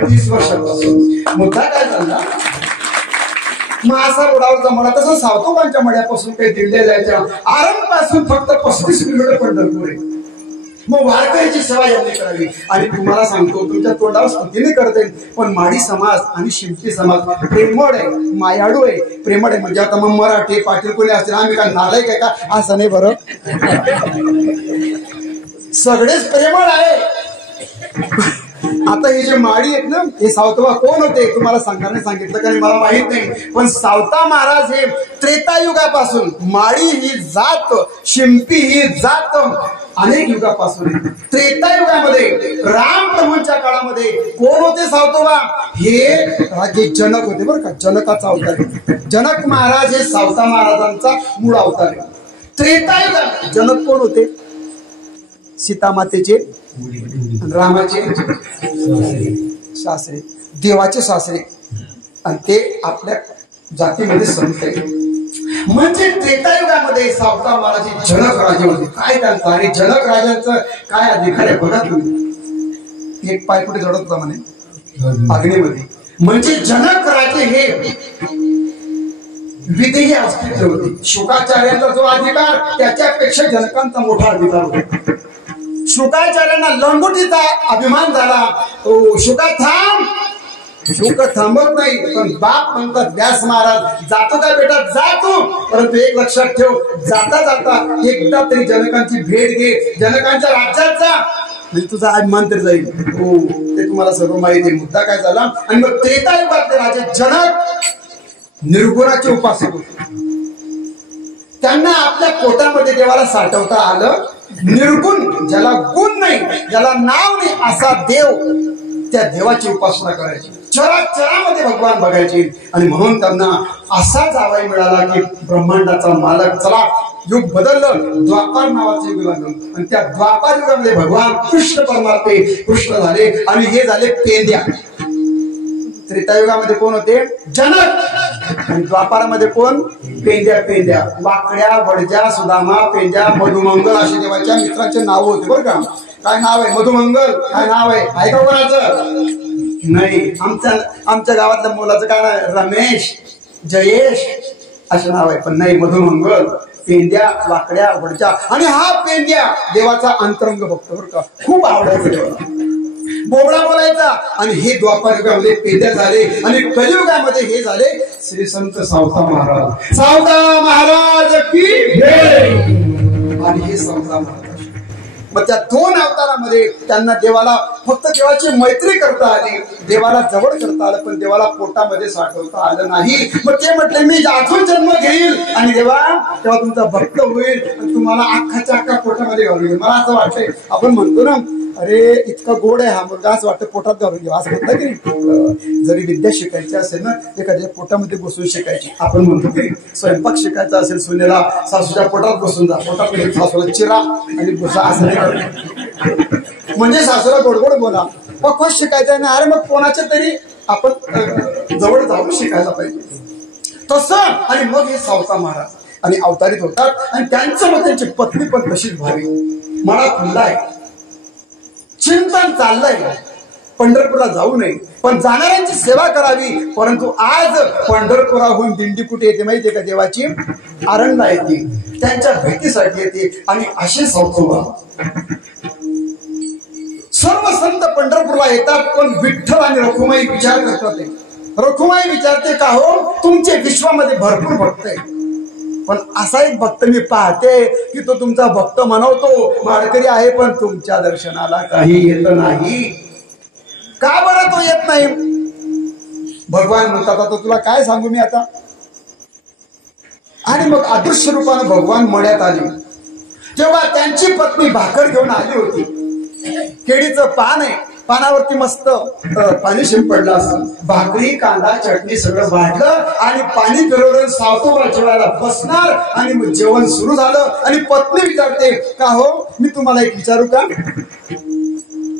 30 वर्षापासून. मुद्दा काय झाला, मासा बुडावरचा मळा तसं सावतोबांच्या मळ्यापासून काही दिल्ल्या जायच्या, आरंभपासून फक्त 35 किलोमीटर पंढरपूर आहे. मग वारकऱ्याची सेवा यांनी करावी. आणि तुम्हाला सांगतो, तुमच्या तोंडावर स्तुतीने करता येईल, पण माडी समाज आणि शिंपी समाज प्रेमळ आहे, मायाळू आहे, प्रेमळ आहे. म्हणजे आता मग मराठी पाटील कोणी असतील, आम्ही काय नालायक आहे का, असं नाही बरं, सगळेच प्रेमळ आहे. आता हे जे माडी आहेत ना, हे सावतबा कोण होते तुम्हाला सांगताना सांगितलं कारण मला माहित नाही, पण सावता महाराज हे त्रेतायुगापासून, माडी ही जात, शिंपी ही जात अनेक युगापासून, त्रेतायुगामध्ये राम प्रभूंच्या काळामध्ये कोण होते सावतोबा, हे राजे जनक होते बरं का, जनकाचा अवतार. जनक महाराज हे सावता महाराजांचा मूळ अवतार आहे. त्रेतायुगात जनक कोण होते, सीतामातेचे रामाचे सासरे, देवाचे सासरे, आणि ते आपल्या जातीमध्ये संत आहे. म्हणजे त्रेतायुगामध्ये सावता महाराज जनक राजे होते. काय त्यांचं, आणि जनक राजांचं काय अधिकार आहे बघा तुम्ही, एक पाय कुठे जडत होता म्हणे अग्नीमध्ये. म्हणजे जनक राजे हे विधेय अस्तित्व होते. शुकाचार्यांचा जो अधिकार त्याच्यापेक्षा जनकांचा मोठा अधिकार होता. शुकाचार्यांना लंगोटीचा अभिमान झाला, शुका थांब, शुक थांबत नाही, पण बाप म्हणतात व्यास महाराज जातो का बेटा, जातो, परंतु एक लक्षात ठेव, जाता जाता एकदा तरी जनकांची भेट घे, जनकांच्या राज्यात जा, म्हणजे तुझा अभिमान तरी जाईल. हो, ते तुम्हाला सर्व माहिती आहे. मुद्दा काय झाला, आणि मग त्रेतायुगातले राजे जनक निर्गुणाचे उपासक होते. त्यांना आपल्या पोटामध्ये देवाला साठवता आलं निर्गुण, ज्याला गुण नाही, ज्याला नाव नाही, असा देव, त्या देवाची उपासना करायची, चराचरामध्ये भगवान बघायचे. आणि म्हणून त्यांना असा जावाई मिळाला की ब्रह्मांडाचा मालक. चला, युग बदललं, द्वापार नावाचे युग लागलं, आणि त्या द्वापार युगामध्ये भगवान कृष्ण परमात्मे कृष्ण झाले, आणि हे झाले पेंद्या. त्रेतायुगामध्ये कोण होते, जनक, आणि द्वापारामध्ये कोण, पेंद्या. वाकड्या, वडजा, सुदामा, पेंद्या, मधुमंगल असे देवाच्या मित्रांचे नाव होते बरं का. काय नाव आहे, मधुमंगल, काय नाव आहे, ऐका कोणाचं नाही, आमच्या गावातल्या मुलाचं काय नाव, रमेश, जयेश असं नाव आहे, पण नाही, मधुमंगल, पेंद्या, वाकड्या, वडजा. आणि हा पेंद्या देवाचा अंतरंग भक्त बरं का, खूप आवडायचं देवाला, बोबडा बोलायचा. आणि हे द्वापार युगामध्ये पेद्या झाले, आणि कलियुगामध्ये हे झाले श्री संत सावता महाराज. सावता महाराज की जय. आणि हे सावता महाराज, मग त्या 2 अवतारामध्ये त्यांना देवाला फक्त देवाची मैत्री करता आली, देवाला जवळ करता आलं, पण देवाला पोटामध्ये साठवता आलं नाही. मग ते म्हटले मी अजून जन्म घेईल, आणि देवा तेव्हा तुमचा भक्त होईल, आणि तुम्हाला अख्खाच्या अख्खा पोटामध्ये घालून घेईल. मला असं वाटतंय, आपण म्हणतो ना, अरे इतका गोड आहे हा मुलगा, असं वाटतं पोटात घालून घेऊ, असं म्हणतं की जरी विद्या शिकायची असेल ना, एखाद्या पोटामध्ये बसून शिकायची. आपण म्हणतो की स्वयंपाक शिकायचा असेल सुनेला, सासूच्या पोटात बसून जा, पोटात सासूला चिरा आणि बसा, असं नाही, म्हणजे सासूला गोडगोड बोला. मग खोश शिकायचं ना, अरे मग कोणाच्या तरी आपण जवळ जाऊन शिकायला पाहिजे तसं. आणि मग हे सावता महाराज आणि अवतारित होतात, आणि त्यांचं मग त्यांची पत्नी पण तशीच व्हावी. मला खुल्लाय, चिंतन चाललंय, पंढरपूरला जाऊ नये, पण जाणाऱ्यांची सेवा करावी. परंतु आज पंढरपुराहून दिंडी कुठे येते माहितीये का, देवाची आरणला येते, त्यांच्या भेटीसाठी येते. आणि असे सावतोबा सर्व संत पंढरपूरला येतात, पण विठ्ठल आणि रखुमाई विचार करतात. रखुमाई विचारते का हो, तुमचे विश्वामध्ये भरपूर भक्त आहे, पण असा एक भक्त मी पाहते की तो तुमचा भक्त म्हणवतो, माळकरी आहे, पण तुमच्या दर्शनाला काही येत नाही. का बरं तो येत नाही? भगवान म्हणतात, आता तुला काय सांगू मी आता. आणि मग अदृश्य रूपानं भगवान मळ्यात आले, तेव्हा त्यांची पत्नी भाकर घेऊन आली होती. केळीचं पान आहे, पानावरती मस्त पाणी शिंपडलं असतं, भाकरी कांदा चटणी सगळं वाढलं आणि पाणी फिरवलं. सावतोबा जेवायला बसणार आणि मग जेवण सुरू झालं आणि पत्नी विचारते, का हो मी तुम्हाला एक विचारू का?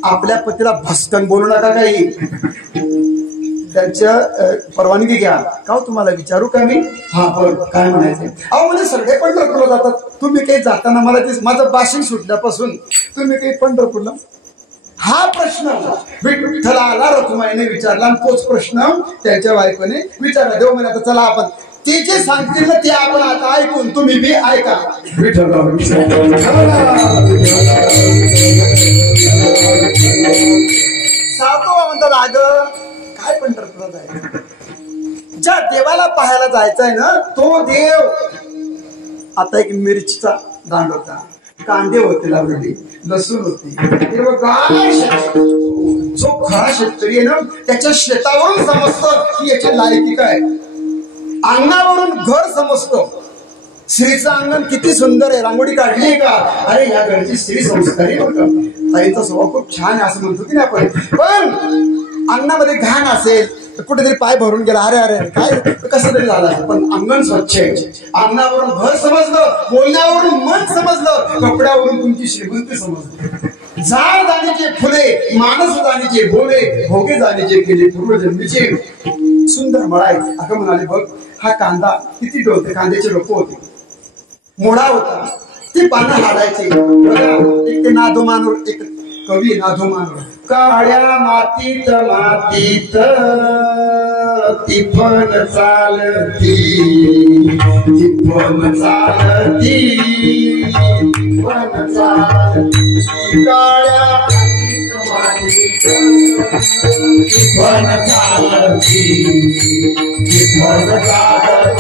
आपल्या पतीला भस्कन बोलू नका काही, त्यांच्या परवानगी घ्या. का हो तुम्हाला विचारू का मी? हा बोल, काय म्हणायचं? अहो म्हणजे सगळे पंढरपूरला जातात, तुम्ही काही जाताना मला ते माझं बाशिंग सुटल्यापासून तुम्ही काही पंढरपूरला? हा प्रश्न विठ्ठलाला रखुमाईने विचारला आणि तोच प्रश्न त्यांच्या बायकोने विचारला. देव म्हणे आता चला आपण ते जे सांगतील ना ते आपण आता ऐकून तुम्ही बी ऐका. विठ्ठल सावतोबा म्हणतात, अगं काय पंढरपुरात आहे, ज्या देवाला पाहायला जायचंय ना तो देव. आता एक मिरचीचा दांड होता, कांदे होते लावलेले, लसूण होती, जो खरा शेतकरी आहे ना त्याच्या शेतावरून समजतं की याची लायकी काय. अंगणावरून घर समजतं. स्त्रीचं अंगण किती सुंदर आहे, रांगोळी काढली का, अरे या घरची स्त्री संस्कारी होतं, ताईचा स्वभाव खूप छान आहे असं म्हणतो की नाही आपण. पण अंगणामध्ये घाण असेल, कुठेतरी पाय भरून गेला, अरे अरे काय कसं तरी झालं, पण अंगण स्वच्छ आहे. अंगणावरून घर समजलं, बोलण्यावरून मन समजलं, कपड्यावरून तुमची श्रीमंती समजली. झाड जाणीचे फुले, माणस जाणीचे बोले, भोगे जाणीचे केले पूर्वजन्मीचे. सुंदर मळा आहे. अगं म्हणाले, बघ हा कांदा किती डोलते, कांद्याचे रोप होते, मोडा होता, ती पानं हाडायचे. एक ते नादो मानूर, एक कवी नादो मानूर, काळ्या मातीत मातीत ती पण चालती, ती पण चालती, पण चालती, काळ्या मातीत ती पण चालती, ती पण चालती,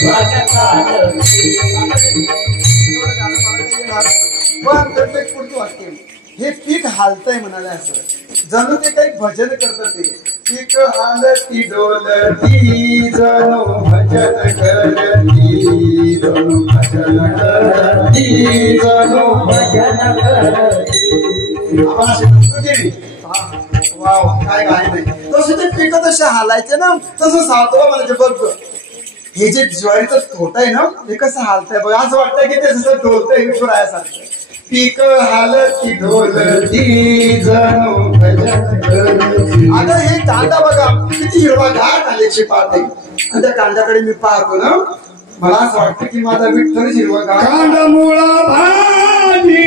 पण चालती. पण पुढचं वाक्य, हे पीक हालतंय म्हणाले असं जणू ते काही भजन करतात. ते पीक हालती डोलती, जणू भजन करती, जणू भजन करती, जणू भजन करती. वाव काय गाय नाही. तसे ते पीक तसे हालायचे ना, तसं सावतोबा म्हणायचे, बघ हे जे ज्वारीचं थोट आहे ना हे कसं हालतंय बघ, असं वाटतंय की ते जसं डोलतंय विठुरायासारखं. पीक हालती ढोलती, जणू भजन करती. आता हे कांदा बघा किती हिरवागार कांद्याची पात आहे, आणि त्या कांद्याकडे मी पाहतो ना मला असं वाटतं की माझा विठ्ठल हिरवागार. कांदा मुळा भाजी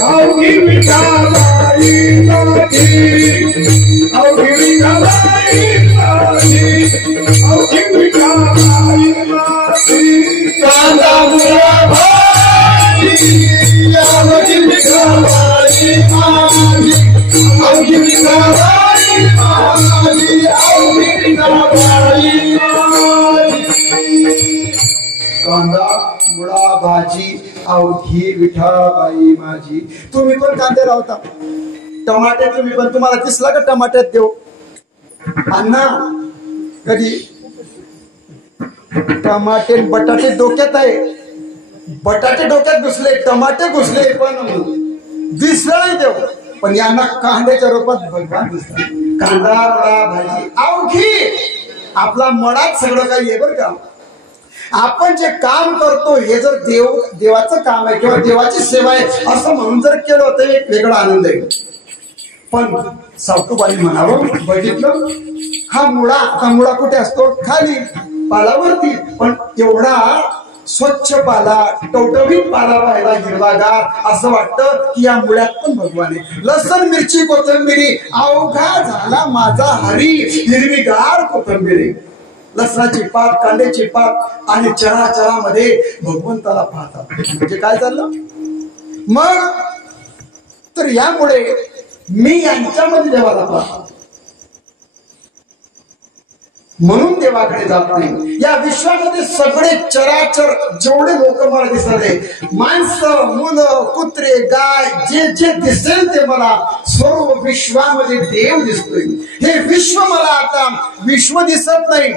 अवघी विठाबाई माझी, अवघी विठाबाई माझी, अवघी विठाबाई माझी. कांदा मुळा भाजी अवघी विठाबाई माझी, अवघी विठाबाई माझी, अवघी विठाबाई माझी. कांदा मुळा भाजी अवघी विठाबाई माझी. तुम्ही पण कांदे लावता, टमाटे तुम्ही पण, तुम्हाला दिसला का टमाट्यात देव? अण्णा कधी टमाटे बटाटे डोक्यात आहे, बटाटे डोक्यात घुसले, टमाटे घुसले, पण दिसलं नाही देव. पण यांना कांद्याच्या रूपात भगवान दिसला. कांदा मुळा भाजी अवघी, आपला मळात सगळं काही आहे बरं का. आपण जे काम करतो हे जर देवाचं काम आहे किंवा देवाची सेवा आहे असं म्हणून जर केलं तर एक वेगळा आनंद आहे. पण सावतोबाई म्हणावं, बघितलं हा मुळा कुठे असतो? खाली पालावरती, पण एवढा स्वच्छ पाला, टवटवीत पाला पाहिला हिरवागार, असं वाटतं की या मुळ्यात पण भगवान आहे. लसण मिरची कोथिंबिरी अवघा झाला माझा हरी, हिरवीगार कोथिंबिरी. लसणाची पात, कांद्याची पात आणि चराचरामध्ये भगवंताला पाहतात. म्हणजे काय चाललं मग? तर यामुळे मी यांच्यामध्ये देवाला पाहतो, म्हणून देवाकडे जात नाही. या विश्वामध्ये सगळे चराचर जेवढे लोक मला दिसले, माणसं, मुलं, कुत्रे, गाय, जे जे दिसेल ते मला सर्व विश्वामध्ये देव दिसतोय. हे विश्व मला आता विश्व दिसत नाही,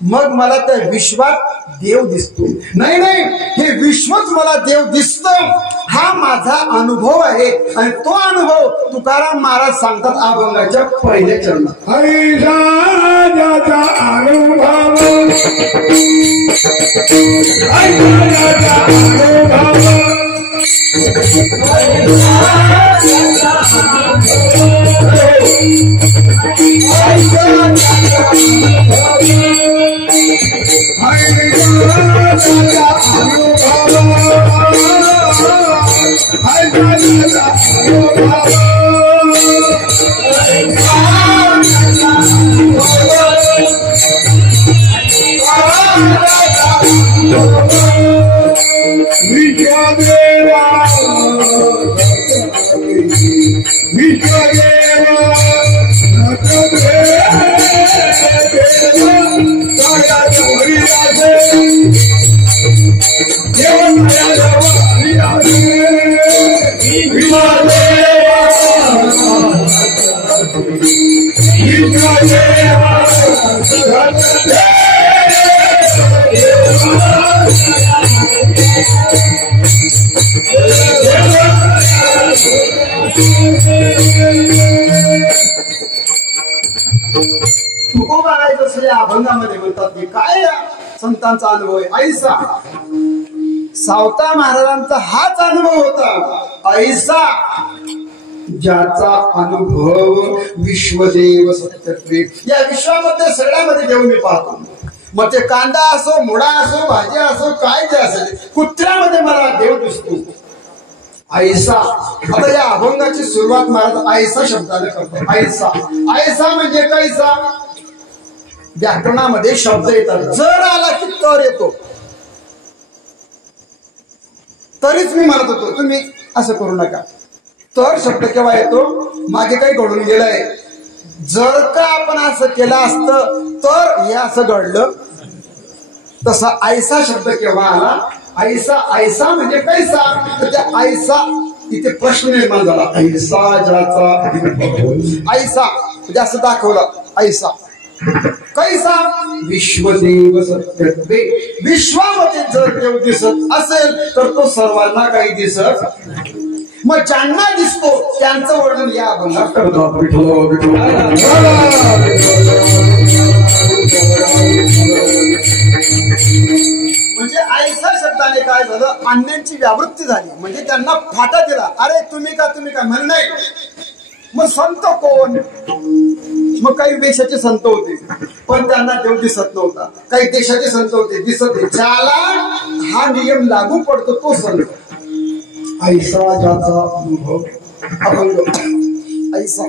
मग मला त्या विश्वात देव दिसतो. नाही नाही, हे विश्वच मला देव दिसतं, हा माझा अनुभव आहे. आणि तो अनुभव तुकाराम महाराज सांगतात अभंगाच्या पहिल्या चरणात. हरिराजाचा अनुभव तुकोबा आहे जसं या अभंगामध्ये म्हणतात की काय संतांचा अनुभव आहे ऐसा. सावता महाराजांचा हाच अनुभव होता ऐसा, ज्याचा अनुभव विश्वदेव सत्यत्वे. या विश्वामध्ये सगळ्यामध्ये देव मी पाहतो. मग ते कांदा असो, मुळा असो, भाजी असो, काय जे असेल, कुत्र्यामध्ये मला देव दिसतो. ऐसा. आता या अभंगाची सुरुवात महाराज ऐसा शब्दाने करतो. ऐसा, ऐसा म्हणजे कैसा. व्याकरणामध्ये शब्द येतात. जर आला की तर येतो. तरीच मी म्हणत होतो तुम्ही असं करू नका. तर शब्द केव्हा येतो, मागे काही घडून गेलंय, जर का आपण असं केलं असतं तर हे असं घडलं. तसा ऐसा शब्द केव्हा आला, ऐसा. ऐसा म्हणजे कैसा. तर त्या ऐसा इथे प्रश्न निर्माण झाला. ऐसा ज्याचा ऐसा म्हणजे असं दाखवलं ऐसा. कैसा, विश्वदेव सत्यत्वे. विश्वामध्ये जर देव दिसत असेल तर तो सर्वांना काही दिसत. मग ज्यांना दिसतो त्यांचं वर्णन या अभंगात करतो. म्हणजे ऐसा शब्दाने काय झालं, अन्यांची व्यावृत्ती झाली. म्हणजे त्यांना फाटा दिला. अरे तुम्ही का म्हण नाही. मग संत कोण, मग काही देशाचे संत होते पण त्यांना देव दिसत नव्हता. काही देशाचे संत होते दिसत. ज्याला हा नियम लागू पडतो तो संत. ऐसा ज्याचा अनुभव अभंग. ऐसा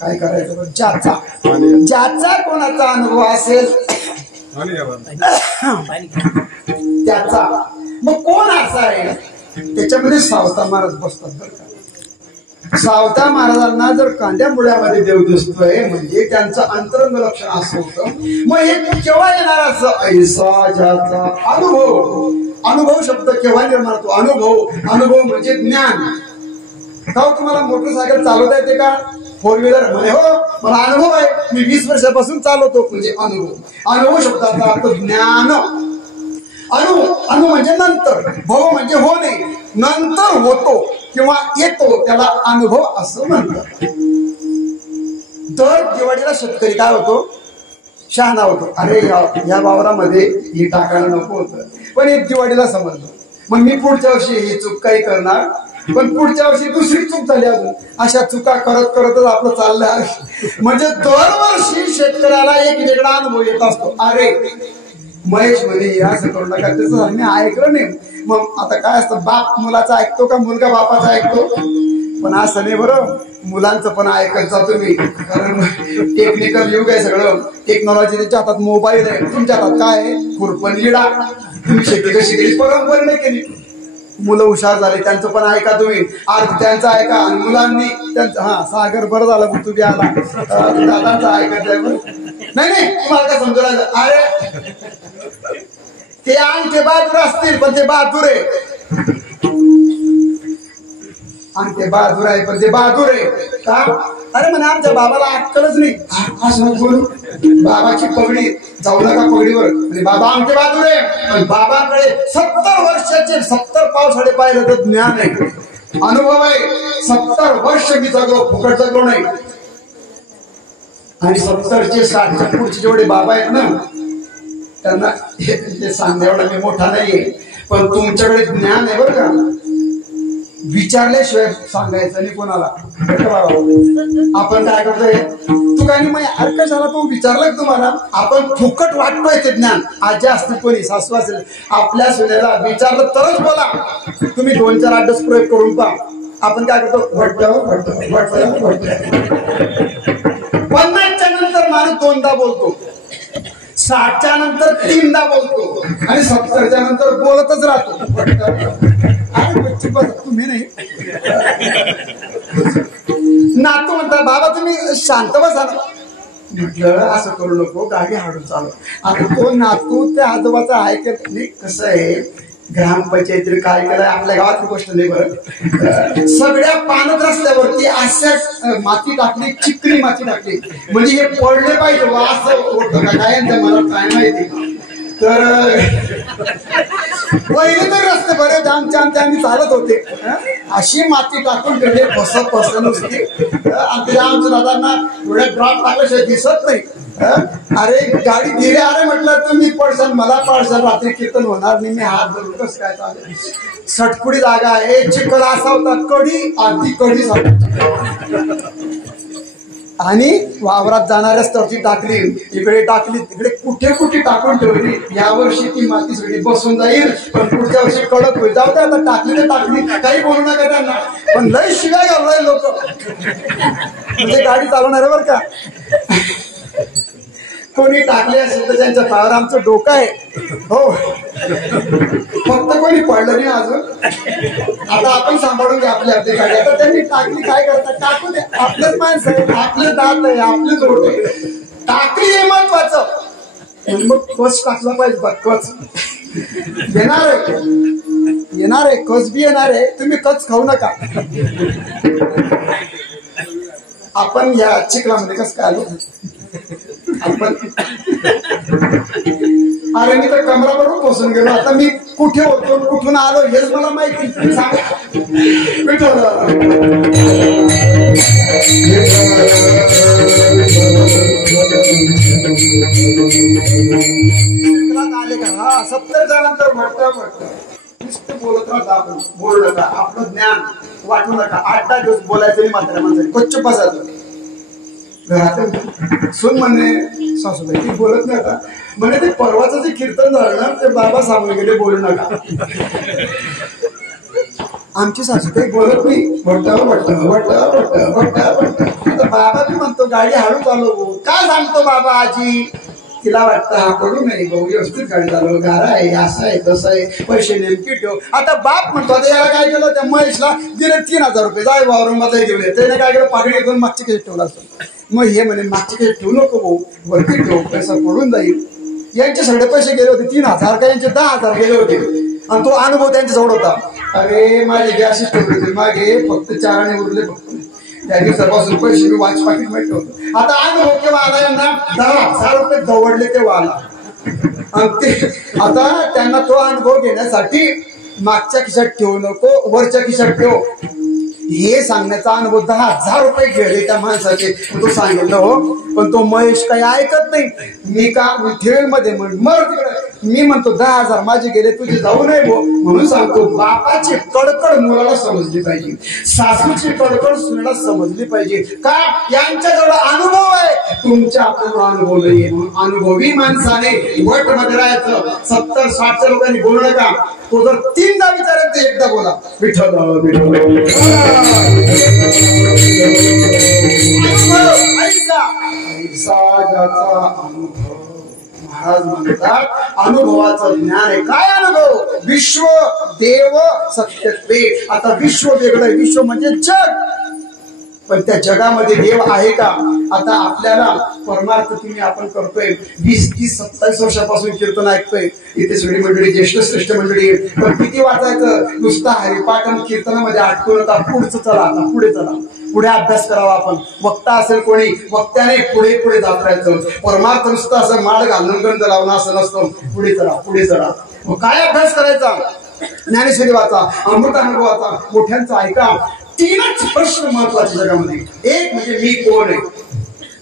काय करायचं, ज्याचा कोणाचा अनुभव असेल त्याचा. मग कोण असा आहे, त्याच्यामध्ये सावता महाराज बसतात बरं का. सावता महाराजांना जर कांद्या मुळ्यामध्ये देव दिसतोय म्हणजे त्यांचं अंतरंग लक्षण असं होतं. मग हे केव्हा येणार असं, ऐसा ज्याचा अनुभव. अनुभव शब्द केव्हा निर्माण होतो, अनुभव म्हणजे ज्ञान. का तुम्हाला मोटरसायकल चालवता येते का, फोर व्हीलर म्हणे हो मला अनुभव आहे, मी 20 वर्षापासून चालवतो. म्हणजे अनुभव शब्दाचा अर्थ ज्ञान. अनु म्हणजे नंतर, भव म्हणजे होणे, नंतर होतो किंवा येतो त्याला अनुभव असं म्हणतात. दर दिवाळीला शेतकरी काय होतो, शहाणा होतो. अरे या वावरामध्ये हे टाकायला नको होतं, पण एक दिवाळीला समजलं. मग मी पुढच्या वर्षी ही चूक काही करणार, पण पुढच्या वर्षी दुसरी चूक झाली अजून. अशा चुका करत करतच आपलं चाललंय. म्हणजे दरवर्षी शेतकऱ्याला एक वेगळा अनुभव येत असतो. अरे महेश म्हणे असं करू नका, त्याचं मी ऐकलं नाही. मग आता काय असतं, बाप मुलाचा ऐकतो का मुलगा बापाचा ऐकतो. पण असं नाही बरं, मुलांचं पण ऐकत जा तुम्ही. कारण टेक्निकल युग आहे सगळं. टेक्नॉलॉजी त्याच्या हातात मोबाईल आहे, तुमच्या हातात काय आहे, खुरपण लिडा. तुम्ही शेती कशी केली, परंपरा नाही केली. मुलं हुशार झाले त्यांचं पण ऐका तुम्ही, आज त्यांचं ऐका. आणि मुलांनी त्यांचं, हा सागर बरं झालं तू बी आला, दादांचं ऐकत आहे. नाही तुम्हाला काय समजलं, अरे ते अंगठे बहादूर असतील पण ते बहादूर आहे. अंगठे बहादूर आहे पण ते बहादूर आहे का, अरे म्हणे आमच्या बाबाला अक्कलच नाही. असं बोलू, बाबाची पगडी जाऊ नका पगडीवर. म्हणजे बाबा आमचे बहादूर आहे, पण बाबांकडे 70 वर्षाचे 70 पावसाळे पाहिलं तर ज्ञान आहे, अनुभव आहे. 70 वर्ष मी जगलो, फुकट जगलो नाही. आणि 70चे 60च्या पुढचे जेवढे बाबा आहेत ना, त्यांना हे सांगण्या एवढा मी मोठा नाहीये, पण तुमच्याकडे ज्ञान आहे बरं का. विचारल्याशिवाय सांगायचं नाही कोणाला. आपण काय करतोय, तू काय नाही अरे कशाला तू विचारलं तुम्हाला. आपण फुकट वाटतोय ते ज्ञान. आजी असतील कोणी, सासू असेल, आपल्या सुनेला विचारलं तरच बोला. तुम्ही 2-4 अड्डस प्रयोग करून पहा. आपण काय करतो, 50च्या नंतर माणूस 2दा बोलतो, 60च्या नंतर 3दा बोलतो, आणि 70च्या नंतर बोलतच राहतो. तुम्ही नाही. नातू म्हणता, बाबा तुम्ही शांत बसा ना. म्हटलं असं करू नको, गाडी हळून चालव. आता तो नातू त्या आजोबाचा ऐकत नाही. कसं आहे, ग्रामपंचायतीने काय केलंय, आपल्या गावातली गोष्ट नाही बरं, सगळ्या पानत रस्त्यावरती अशा माती टाकली, चिकणी माती टाकली, म्हणजे हे पडले पाहिजे असं होतं का काय मला काय माहिती. तर पहिले तर रस्ते बरेच आम्ही चालत होते, अशी माती टाकून ठेवली फसत नुसती. आमच्या दादांना थोड्या ड्रॉप टाकल्याशिवाय दिसत नाही. अरे गाडी धीरे, अरे म्हटलं तुम्ही पडसान मला पडसान, रात्री कीर्तन होणार नाही. मी हात धरून कसं काय चालेल. सटकुडी जागा आहे, चिखल असा होता, कडी अगदी कडी आणि वावरात जाणाऱ्या स्तरची टाकली, इकडे टाकली, तिकडे कुठे कुठे टाकून ठेवली. यावर्षी ती माती सगळी बसून जाईल, पण पुढच्या वर्षी कडक होईल. जाऊ दे आता, टाकली तर टाकली, काही बोलू नका त्यांना. पण लय शिवाय घालणार लोक, म्हणजे गाडी चालवणार आहे बरं का. कोणी टाकले असेल तर त्यांच्या पायावर आमचं डोकं आहे. हो, फक्त कोणी पडलं नाही अजून. आता आपण सांभाळून घ्या आपली आपली गाडी. आता त्यांनी टाकली, काय करतात, टाकू दे. आपलेच माणसं आहे, आपले दात आहे, आपले जोड आहे. टाकली हे महत्वाचं. मग कच टाकला पाहिजे बघ. कच येणार आहे, कच बी येणार आहे. तुम्ही कच खाऊ नका. आपण या चिखलामध्ये कसं काय आलो आपण. अरे मी तर कमरावरून बसून गेलो. आता मी कुठे होतो, कुठून आलो हेच मला माहिती. सांगा आले का. हा 70 जणांचं म्हटलं नुसतं बोलत राहता. आपण बोलू नका, आपलं ज्ञान वाटू नका. 8-10 दिवस बोलायचं नाही म्हाताऱ्या माणसाने. कच्च बसायचं. घरात सून म्हणणे, सासूबाई ती बोलत नाही आता म्हणे, ते परवाचं जे कीर्तन झालं ना, ते बाबा सांगून गेले बोलू नका. आमची सासूबाई बोलत नाही. आता बाबा बी म्हणतो गाडी हळू चालव. काय सांगतो बाबा आजी, तिला वाटतं हा पडू नाही भाऊ, व्यवस्थित गाडी चालव, गारा आहे, असं आहे तसं आहे, पैसे नेमके ठेव. आता बाप म्हणतो, आता याला काय केलं, त्या महेशला दिले 3000 रुपये, जाय वावरून मध्ये घेऊन. त्याने काय केलं, पागडी घेऊन मागची केस ठेवला असतो. मग हे म्हणे मागची केस ठेवू नको भाऊ, वरती ठेव, पैसा पडून जाईल. यांचे सगळे पैसे गेले होते 3000 का, यांचे 10,000 गेले होते. आणि तो अनुभव त्यांच्याजवळ होता. अरे माझे गॅस ठेवले होते मागे, फक्त 4 आणे उरले. फक्त त्या दिवसापासून पैसे मी वाच पाकिट मध्ये ठेवतो. आता अनुभव केव्हा आला यांना, 10,000 रुपये दवडले तेव्हा आला. आणि ते आता त्यांना तो अनुभव घेण्यासाठी मागच्या खिशात ठेवू नको, वरच्या खिशात ठेव, हे सांगण्याचा अनुभव 10,000 रुपये घेतले त्या माणसाचे. तो सांगितलं हो, पण तो महेश काही ऐकत नाही. मी का ठेवेल मध्ये मर तिकडे. मी म्हणतो 10,000 माझे गेले, तुझे जाऊ नये भो. म्हणून सांगतो, बापाची कडकड मुलाला समजली पाहिजे, सासूची कडकड सुनेला समजली पाहिजे. का, यांच्याजवळ अनुभव आहे, तुमच्या आपल्याला अनुभव नाहीये. अनुभवी माणसाने वट मध्ये राहायचं. 70-60च्या लोकांनी बोलू नका. तो जर 3दा विचारेल तर एकदा बोला, विठ्ठल महाराज म्हणतात, अनुभवाचं ज्ञान आहे. काय अनुभव, विश्व देव सत्यत्वे. आता विश्व वेगळं, विश्व म्हणजे जग, पण त्या जगामध्ये देव आहे का. आता आपल्याला परमार्थ तुम्ही आपण करतोय, 20-30-27 वर्षापासून कीर्तन ऐकतोय. इथे सगळी मंडळी, ज्येष्ठ श्रेष्ठ मंडळी. पण किती वाचायचं, नुसतं हरिपाठ आणि कीर्तनामध्ये अटकू नका. पुढचं चला, आता पुढे चला. पुढे अभ्यास करावा आपण. वक्ता असेल कोणी, वक्त्याने पुढे पुढे जात राहायचं. परमार्थ नुसतं असं माळ घालून गंध लावणं असं नसतं. पुढे चला पुढे चला. मग काय अभ्यास करायचा? ज्ञानेश्वरी वाचा, अमृतानुभवाचा, मोठ्यांचा ऐका. 3च प्रश्न महत्वाचे जगामध्ये. एक म्हणजे मी कोण आहे.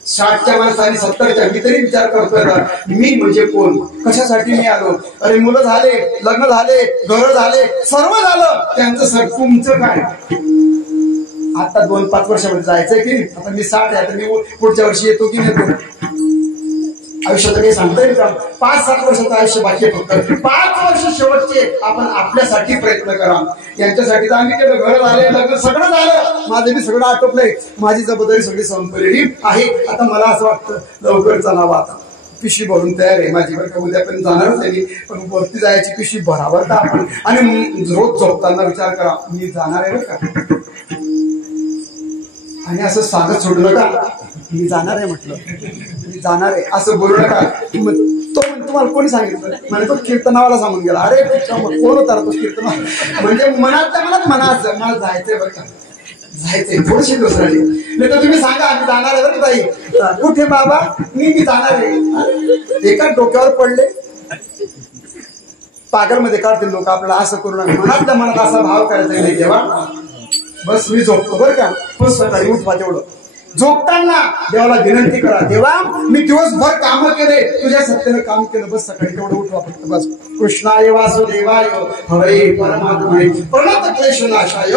60च्या माणसाने 70च्या मी तरी विचार करतोय ना, मी म्हणजे कोण, कशासाठी मी आलो. अरे मुलं झाले, लग्न झाले, घर झाले, सर्व झालं, त्यांचं सर तुमचं काय. आता 2-5 वर्षामध्ये जायचंय की नाही. आता मी 60 आहे, आता मी पुढच्या वर्षी येतो की नाही. आयुष्यात काही सांगता येईल का? 5-7 वर्षाचं आयुष्य बाकी आहे फक्त. 5 वर्ष शेवटचे आपण आपल्यासाठी प्रयत्न करा. यांच्यासाठी तर आम्ही केलं, घर झाले, लग्न सगळं झालं, माझं बी सगळं आटोपलंय, माझी जबाबदारी सगळी संपलेली आहे. आता मला असं वाटतं लवकर चलावं. आता पिशवी भरून तयार आहे माझी, बरं का. उद्यापर्यंत जाणारच आहे, पण वरती जायची पिशवी भरावर का आपण. आणि रोज झोपताना विचार करा, मी जाणार आहे बरं का. आणि असं सांगत सोडू नका, मी जाणार आहे म्हटलं, मी जाणार आहे असं बोलू नका. तो तुम्हाला कोणी सांगितलं? म्हणजे तो कीर्तनावाला सांगून गेला. अरे कोण होता तो कीर्तना? म्हणजे मनात मला जायचंय बरं का, जायचंय. थोडीशी दुसरी नाही तर तुम्ही सांगा मी जाणार आहे बरं ताई. कुठे बाबा? मी जाणार आहे. एका डोक्यावर पडले, पागलमध्ये काढतील लोक आपल्याला. असं करू नका. मनात असा भाव करायचा नाही. तेव्हा बस मी झोपतो बरं का. बस सकाळी उठवा. तेवढं झोपताना देवाला विनंती करा, देवा मी दिवसभर काम केले, तुझ्या सत्तेनं काम केलं, बस सकाळी तेवढं उठवा फक्त. बस कृष्णाय वासुदेवाय हरे परमात्माय प्रणत क्लेशनाशाय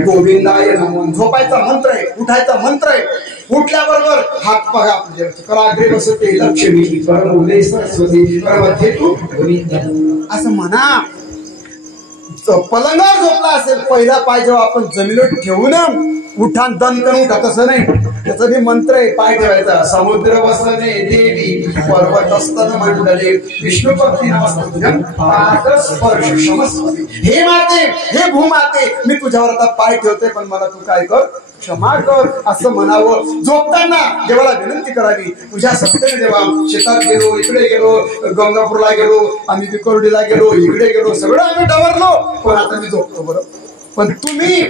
गोविंदाय नमो. झोपायचा मंत्र आहे, उठायचा मंत्र आहे. उठल्याबरोबर हात बघा आपल्या कराग्रे बसते लक्ष्मी परमोले सरस्वती परमध्ये तू असं म्हणा. पलंगावर झोपला असेल, पहिला पाय जेव्हा आपण जमिनीवर ठेवून उठान दन करून उठा, तसं नाही. त्याचा बी मंत्र आहे. पाय ठेवायचा. समुद्र वसने देवी पर्वत असताना मंडले विष्णू पत्नी नमस्ते पाद स्पर्श क्षमस्वती. हे माते, हे भूमाते, मी तुझ्यावर आता पाय ठेवते, पण मला तू काय कर, क्षमा कर असं म्हणावं. झोपताना देवाला विनंती करावी, तुझ्या सत्तेने देवा. शेतात गेलो, इकडे गेलो, गंगापूरला गेलो, आम्ही बिकोर्डीला गेलो, इकडे गेलो, सगळं आम्ही डवरलो, पण आता मी झोपतो बरं. पण तुम्ही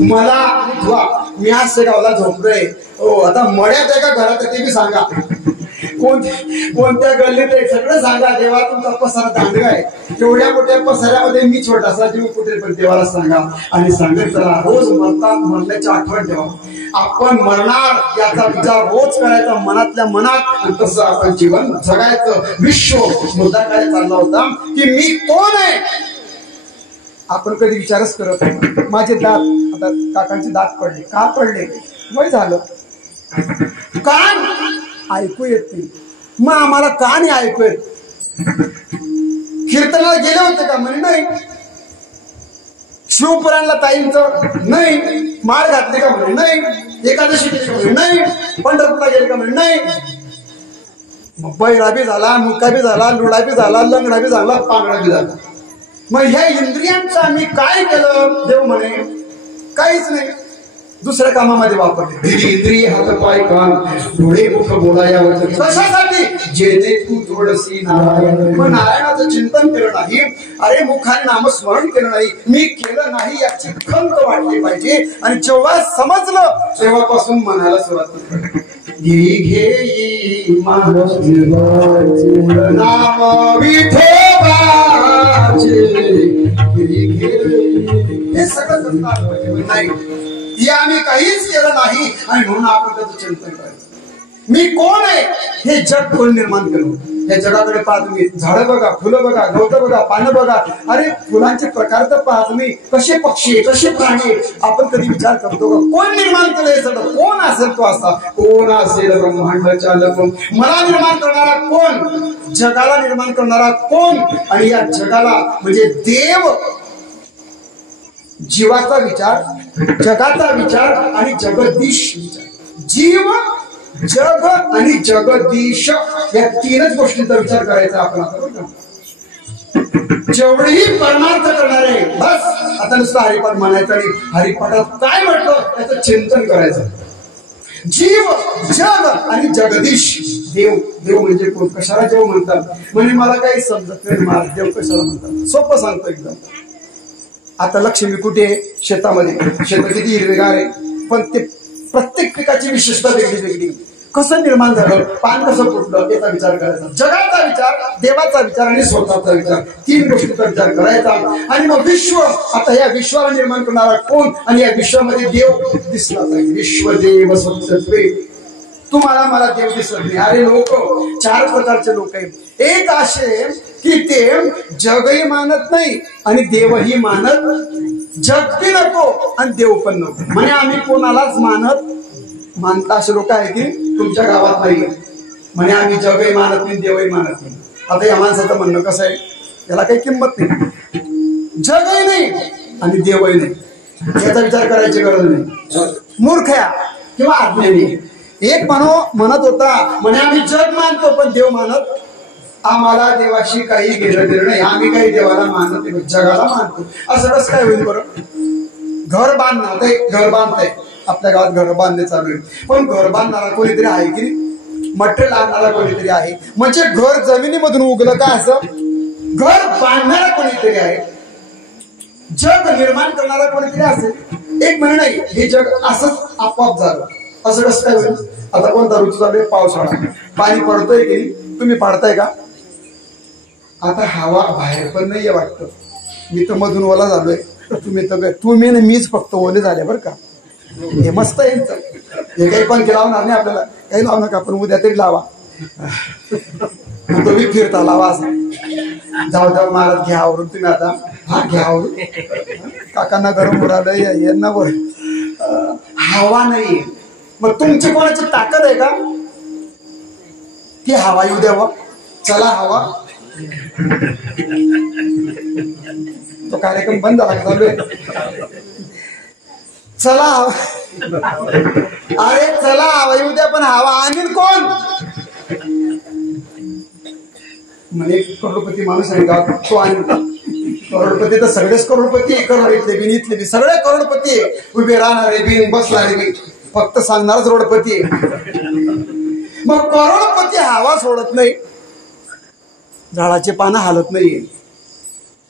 मला मी आज शेगावला झोपलोय. हो, आता मळ्यात आहे का घरात ते बी सांगा. कोणत्या गल्लीत आहे सगळं सांगा. देवा तुमचा पसारा दांडगा आहे. एवढ्या मोठ्या पसाऱ्यामध्ये मी छोटासा जीव कुठे, पण देवाला सांगा. आणि सांगत चला, रोज मरण्याची आठवण ठेवा. आपण मरणार याचा विचार रोज करायचा मनातल्या मनात. आणि तसं आपण जीवन जगायचं. विश्व मुद्दा काय चालला होता की मी कोण आहे. आपण कधी विचारच करत नाही. माझे दात, आता काकांचे दात पडले. का पडले? वय झालं, कान ऐकू येत नाही. मग आम्हाला का नाही ऐकू येत? कीर्तनाला गेले होते का? म्हणे नाही. शिवपुराणला ताईंचं नाही. माळ घातली का? म्हणे नाही. एकादशी केली का? म्हणे नाही. पंढरपूरला गेले का? म्हणे नाही. मग बैरा बी झाला, मुका बी झाला, लुडा बी झाला, लंगडा बी झाला, पांगडा बी झाला. मग ह्या इंद्रियांचं आम्ही काय केलं? देव म्हणे काहीच नाही. दुसऱ्या कामामध्ये वापरले. इंद्रिय हात पाय कान डोळे मुख बोलायावर कशासाठी? जेणे तू जोडसी नारायण. मग नारायणाचं चिंतन केलं नाही. अरे मुखाने नामस्मरण केलं नाही, मी केलं नाही याची खंत वाटली पाहिजे. आणि जेव्हा समजलं तेव्हापासून मनाला सुरुवात घे नाम विठोबाचे. हे सगळं नाही. हे आम्ही काहीच केलं नाही. आणि म्हणून आपण त्याचं चिंतन करायचं. मी कोण आहे? हे जग कोण निर्माण केलं? या जगाकडे पाहा तुम्ही. झाडं बघा, फुलं बघा, गवतं बघा, पानं बघा. अरे फुलांचे प्रकार तर पहा तुम्ही. कसे पक्षी, कसे प्राणी. आपण कधी विचार करतो का कोण निर्माण केलं हे सगळं? कोण असेल तो असा? कोण असेल ब्रह्मांड चालक? मला निर्माण करणारा कोण? जगाला निर्माण करणारा कोण? आणि या जगाला म्हणजे देव. जीवाचा विचार, जगाचा विचार आणि जगदीश विचार. जीव, जग आणि जगदीश या 3च गोष्टींचा विचार करायचा आपण आता. जेवढेही परमार्थ करणार आहे बस आता नुसतं हरिपाठ म्हणायचं आणि हरिपाठात काय म्हटलं त्याचं चिंतन करायचं. जीव, जग आणि जगदीश. देव, देव म्हणजे कोण? कशाला देव म्हणतात? म्हणजे मला काही समजत नाही. मला देव कशाला म्हणतात? सोपं सांगतो एकदम. आता लक्ष्मी कुठे आहे? शेतामध्ये. शेत किती हिरवेगार आहे. पण ते प्रत्येक पिकाची विशेषता वेगळी वेगळी. कसं निर्माण झालं, पान कसं फुटलं याचा विचार करायचा, जगाचा विचार, देवाचा विचार आणि स्वतःचा विचार, 3 गोष्टीचा विचार करायचा. आणि मग विश्व, आता या विश्वाला निर्माण करणारा कोण आणि या विश्वामध्ये देव दिसला पाहिजे. विश्वदेव सत्सत्वे, तुम्हाला मला देव दिसत नाही. अरे लोक 4 प्रकारचे लोक आहेत. एक असे की ते जगही मानत नाही आणि देवही मानत, जग बी नको आणि देव पण नको, म्हणजे आम्ही कोणालाच मानता असे लोक आहे की तुमच्या गावात नाही. म्हणजे आम्ही जगही मानत नाही, देवही मानत नाही. आता या माणसाचं म्हणणं कसं आहे, याला काही किंमत नाही, जगही नाही आणि देवही नाही, याचा विचार करायची गरज नाही. मूर्ख किंवा अज्ञानी. एक म्हणत होता, म्हणे आम्ही जग मानतो पण देव मानत, आम्हाला देवाशी काही घेणं देणं नाही, आम्ही काही देवाला मानत नाही, जगाला मानतो. असं कसं काय होईल बरं. घर बांधताय, आपल्या गावात घर बांधणे चालू आहे, पण घर बांधणारा कोणीतरी आहे की मटेरियल आणणारा कोणीतरी आहे. म्हणजे घर जमिनीमधून उगलं का, असं घर बांधणारा कोणीतरी आहे, जग निर्माण करणारा कोणीतरी असेल. एक महिना नाही, हे जग असंच आपोआप झालं. असं कसं काय होईल. आता कोणता ऋतू चालू आहे, पावसाळा, पाणी पडतोय की तुम्ही पाडताय का. आता हवा बाहेर पण नाहीये वाटतं, मी तर मधून ओला झालोय, तुम्ही मीच फक्त ओले झाले बरं का. हे मस्त आहे, हे काही पण लावणार नाही आपल्याला, काही लावू नका, पण उद्या तरी लावा, तुम्ही फिरता लावा असं. जाऊ महाराज घ्या आवरून तुम्ही, आता हा घ्या आवरून, काकांना गरम उडालं, यांना वर हवा नाही. मग तुमची कोणाची ताकद आहे का ती हवा येऊ द्यावा. चला हवा, तो कार्यक्रम बंद झाला चालू आहे. चला अरे चला हवा येऊ द्या, पण हवा आणील कोण. म्हणे करोडपती माणूस आहे का तो आणील. करोडपती तर सगळेच करोडपती, करोडीतले बिन इथले बी सगळे करोडपती, उभे राहणारे बिन बसणारे बी, फक्त सांगणारच रोडपती आहे. मग करोडपती हवा सोडत नाही, झाडाचे पानं हालत नाही.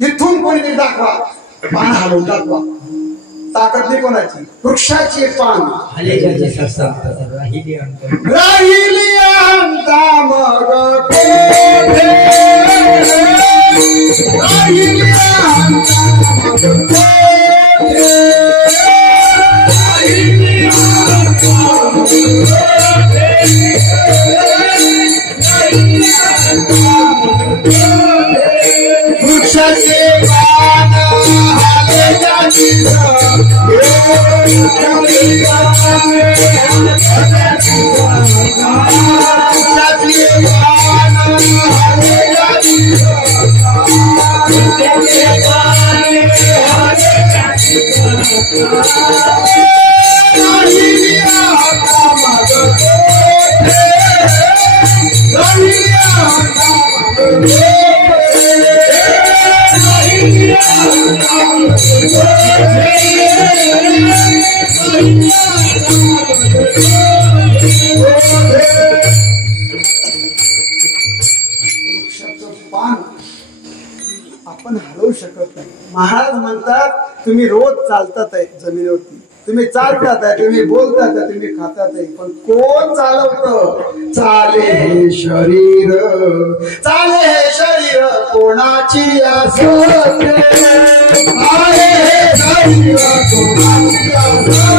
इथून कोणीतरी दाखवा, पानं हलवून दाखवा. ताकद नाही कोणाची, वृक्षाची पान राहिली अंता मग कोठे, राहिली अंता मग कोठे, राहिली अंता मग कोठे, राहिली अंता मग कोठे. वृक्षाचे पान हाले जाती पान आपण हलवू शकत नाही. महाराज म्हणतात तुम्ही रोज चालतात आहे जमिनीवरती, तुम्ही चालतात आहे, तुम्ही बोलतात आहे, तुम्ही खातात आहे, पण कोण चालवतं. चाले हे शरीर, चाले हे शरीर कोणाची असते, आले हे शरीर कोणाची असते.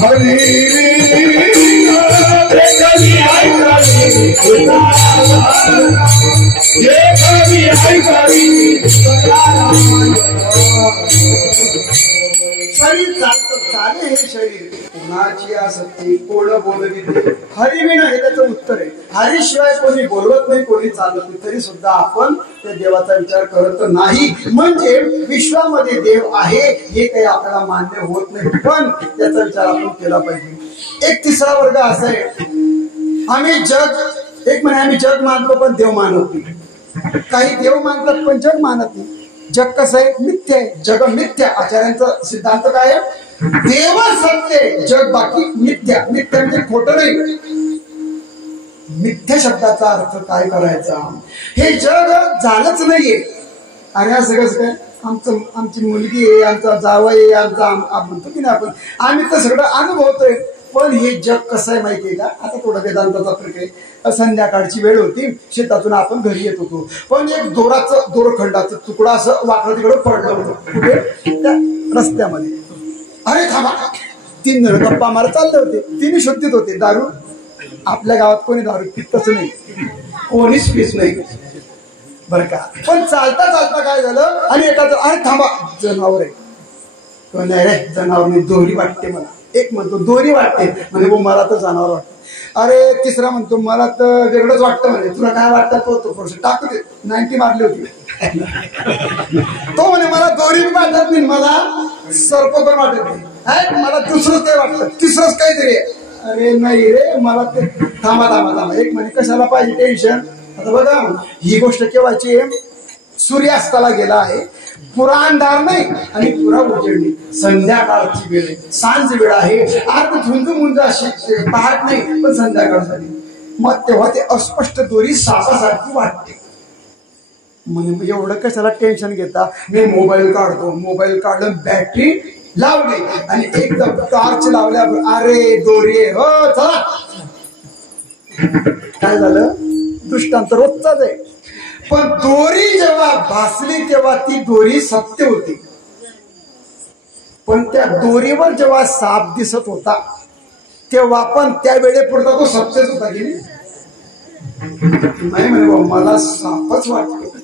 हरी शरीर चाले हे शरीर कुणाची आसक्ती कोण बोलविते हरिविना हे त्याचं उत्तर आहे. हरीशिवाय कोणी बोलवत नाही, कोणी चालत नाही, तरी सुद्धा आपण त्या देवाचा विचार करत नाही. म्हणजे विश्वामध्ये देव आहे हे काही आपल्याला मान्य होत नाही, पण त्याचा विचार आपण केला पाहिजे. एक तिसरा वर्ग असा आहे, आम्ही जग एक म्हणे आम्ही जग मानतो पण देव मानत नाही. काही देव मानतात पण जग मानत नाही. जग कसं आहे? मिथ्या आहे. जग मिथ्या. आचार्यांचा सिद्धांत काय आहे? देव सत्य, जग बाकी मिथ्या. मिथ्या म्हणजे खोटं नाही. मिथ्या शब्दाचा अर्थ काय करायचा? हे जग झालंच नाहीये. अरे असं कसं काय? आमची मुलगी आहे, आमचा जावई आहे, आमचा म्हणतो की नाही आपण, आम्ही तर सगळं अनुभवतोय. पण हे जग कसं आहे माहितीये का? आता थोडं वेदांताचा प्रकार, संध्याकाळची वेळ होती, शेतातून आपण घरी येत होतो, पण एक दोरखंडाचा तुकडा असं वाकडं तिकडं पडलं होतं. कुठे? त्या रस्त्यामध्ये. अरे थांबा, 3 जण गप्पा मारत चालले होते. 3 शुद्धीत होते. दारू आपल्या गावात कोणी दारू पितच नाही, कोणीच पित नाही बरं का. पण चालता चालता काय झालं, आणि एखादं अरे थांबा, जनावर आहे. तो नाही रे, जनावर नाही, दोरी वाटते मला. एक म्हणतो दोरी वाटते, म्हणजे मला तर जनावर वाटतं. अरे तिसरा म्हणतो मला तर वेगळंच वाटतं. म्हणजे तुला काय वाटतं? तो थोडस टाकू दे, 90 मारली होती. तो म्हणे मला दोरी बी वाटत नाही, मला सर्प पण वाटत नाही, मला दुसरंच काय वाटतं, तिसरंच काहीतरी. अरे नाही रे, मला ते थांबा. एक म्हणे कशाला पाहिजे टेन्शन. आता बघा, ही गोष्ट केव्हाची आहे? सूर्यास्ताला गेला आहे, पुरा अंधार नाही आणि पुरा उजेडणी, संध्याकाळची वेळ आहे, सांज वेळ आहे. आता झुंज अशी पाहत नाही, पण संध्याकाळ झाली. मग तेव्हा ते अस्पष्ट दोरी सापासारखी वाटते. म्हणजे एवढं कशाला टेन्शन घेता? मी मोबाईल काढतो. मोबाईल काढलं, बॅटरी लावली आणि एकदम टॉर्च लावल्या, अरे दोरी आहे, हो चला. काय झालं? दृष्टांत रोजचाच आहे. पण दोरी जेव्हा भासली तेव्हा ती दोरी सत्य होती. पण त्या दोरीवर जेव्हा साप दिसत होता तेव्हा पण त्या वेळेपुरता तो सत्यच होता की नाही? म्हणे मला सापच वाटतो.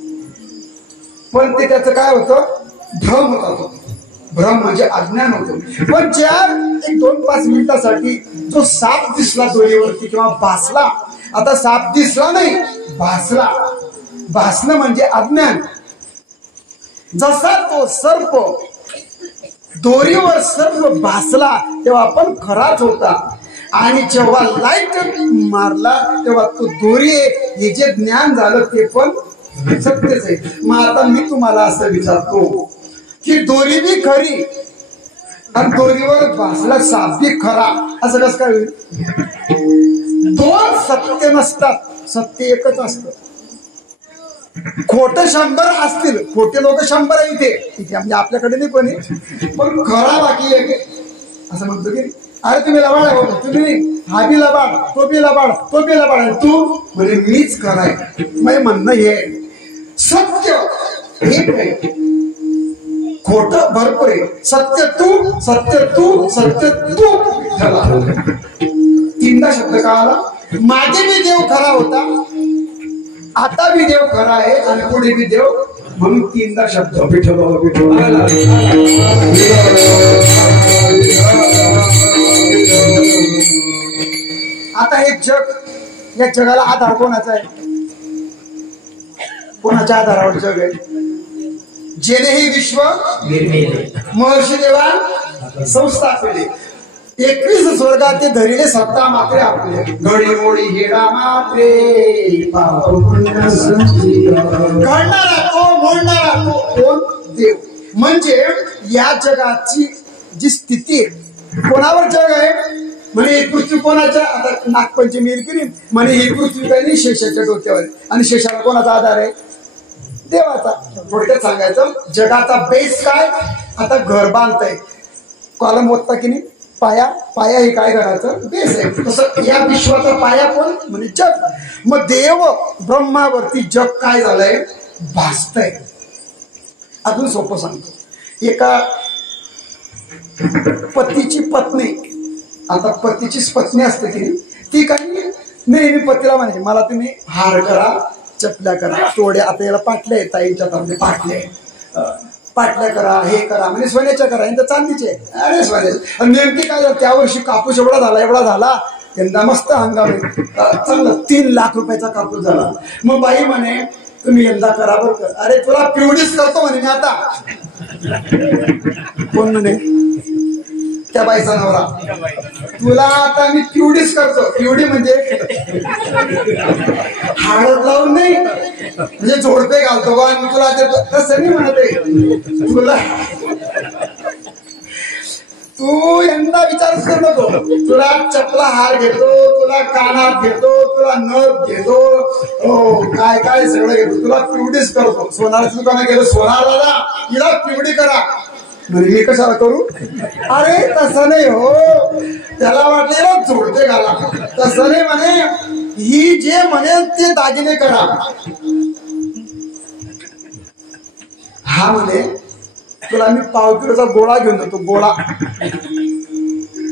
पण ते त्याचं काय होतं? भ्रम होता. तो भ्रम म्हणजे अज्ञान होतं. पण ज्या 1-2-5 मिनिटासाठी जो साप दिसला दोरीवरती किंवा भासला, आता साप दिसला नाही, भासला. भासणं म्हणजे अज्ञान. जसा तो सर्प दोरीवर सर्प भासला तेव्हा पण खराच होता, आणि जेव्हा लाईट मारला तेव्हा तो दोरी आहे हे जे ज्ञान झालं ते पण सत्यच आहे. मग आता मी तुम्हाला असं विचारतो की दोरी बी खरी आणि दोरीवर भासला साप बी खरा, असं कसं काय होईल? 2 सत्य नसतात, सत्य एकच असतं. खोटे 100 असतील, खोटे लोक 100 आहे इथे म्हणजे आपल्याकडे नाही कोणी, पण खरा बाकी एक. असं म्हणतो की अरे तुम्ही लबाड आहे, तुम्ही हा बी लबाड, तो बी लबाड, तो बी लबाड, तू म्हणजे मीच खराय. म्हणजे म्हणणं हे सत्य एक आहे, खोट भरपूर आहे. सत्य तू, सत्य तू, सत्य तू. 3दा शब्द कळाला. मागे बी देव खरा होता, आता बी देव खरा आहे आणि पुढे बी देव, म्हणून 3दा शब्द विठोबा. आता हे जग, या जगाला आधार कोणाचा आहे? कोणाच्या आधारावर जग आहे? जेणे हे विश्व महर्षी देवा संस्थापिले, 21 स्वर्गाते धरिले सत्ता मात्रे आपले, घडी मोडी हेडा मात्रे घडणारा तो, मोडणारा तो कोण? देव. म्हणजे या जगाची जी स्थिती आहे, कोणावर जग आहे? म्हणे ही पृथ्वी कोणाच्या? आता नागपंचमी येईल की नाही, म्हणे ही पृथ्वी काही नाही, शेषाच्या डोक्यावर, आणि शेषाला कोणाचा आधार आहे? देवाचा. थोडक्यात सांगायचं, जगाचा बेस काय? आता घर बांधताय, कॉलम ओतता की नाही, पाया हे काय घराचं बेस आहे. तसं या विश्वाचा पाया कोण? म्हणजे जग. मग देव ब्रह्मावरती जग काय झालंय? भासतंय. अजून सोपं सांगतो. एका पतीची पत्नी, आता पतीचीच पत्नी असते की ती काही नाही, मी पतीला म्हणायचे मला तुम्ही हार करा, चपल्या करा, तोड्या, आता याला पाटल्या आहेत ताईंच्या तामध्ये पाटले, पाटल्या करा, हे करा, म्हणजे सोन्याच्या करा, यांचं चांदीचे. अरे सोन्याचे. नेमकी काय झालं, त्या वर्षी कापूस एवढा झाला, यंदा मस्त हंगाम आहे, चांगला 3 लाख रुपयाचा कापूस झाला. मग बाई म्हणे तुम्ही यंदा करा बरं कर. अरे तुला पिवडीच करतो म्हणे मी आता. कोण म्हणे? त्या बाईचा नवरा. तुला आता मी पिवडीच करतो. पिवडी म्हणजे हळद लावून नाही, म्हणजे जोडपे घालतो बा मी तुला देतो, तसं नाही म्हणत. तुला तू यंदा विचारच करू नको. तुला चपला हार घेतो, तुला कानात घेतो, तुला नथ घेतो, काय काय सगळं घेतो, तुला पिवडीच करतो. सोनाराचं दुकान गेलो, सोनार दादा हिला पिवडी करा. म्हणजे मी कशाला करू? अरे तसं नाही हो, त्याला वाटलं जोडते घाला, तसं नाही म्हणे. ही जे म्हणेल ते दागिने करा. हा म्हणे तुला मी पाव किलोचा गोळा घेऊन जातो, गोळा.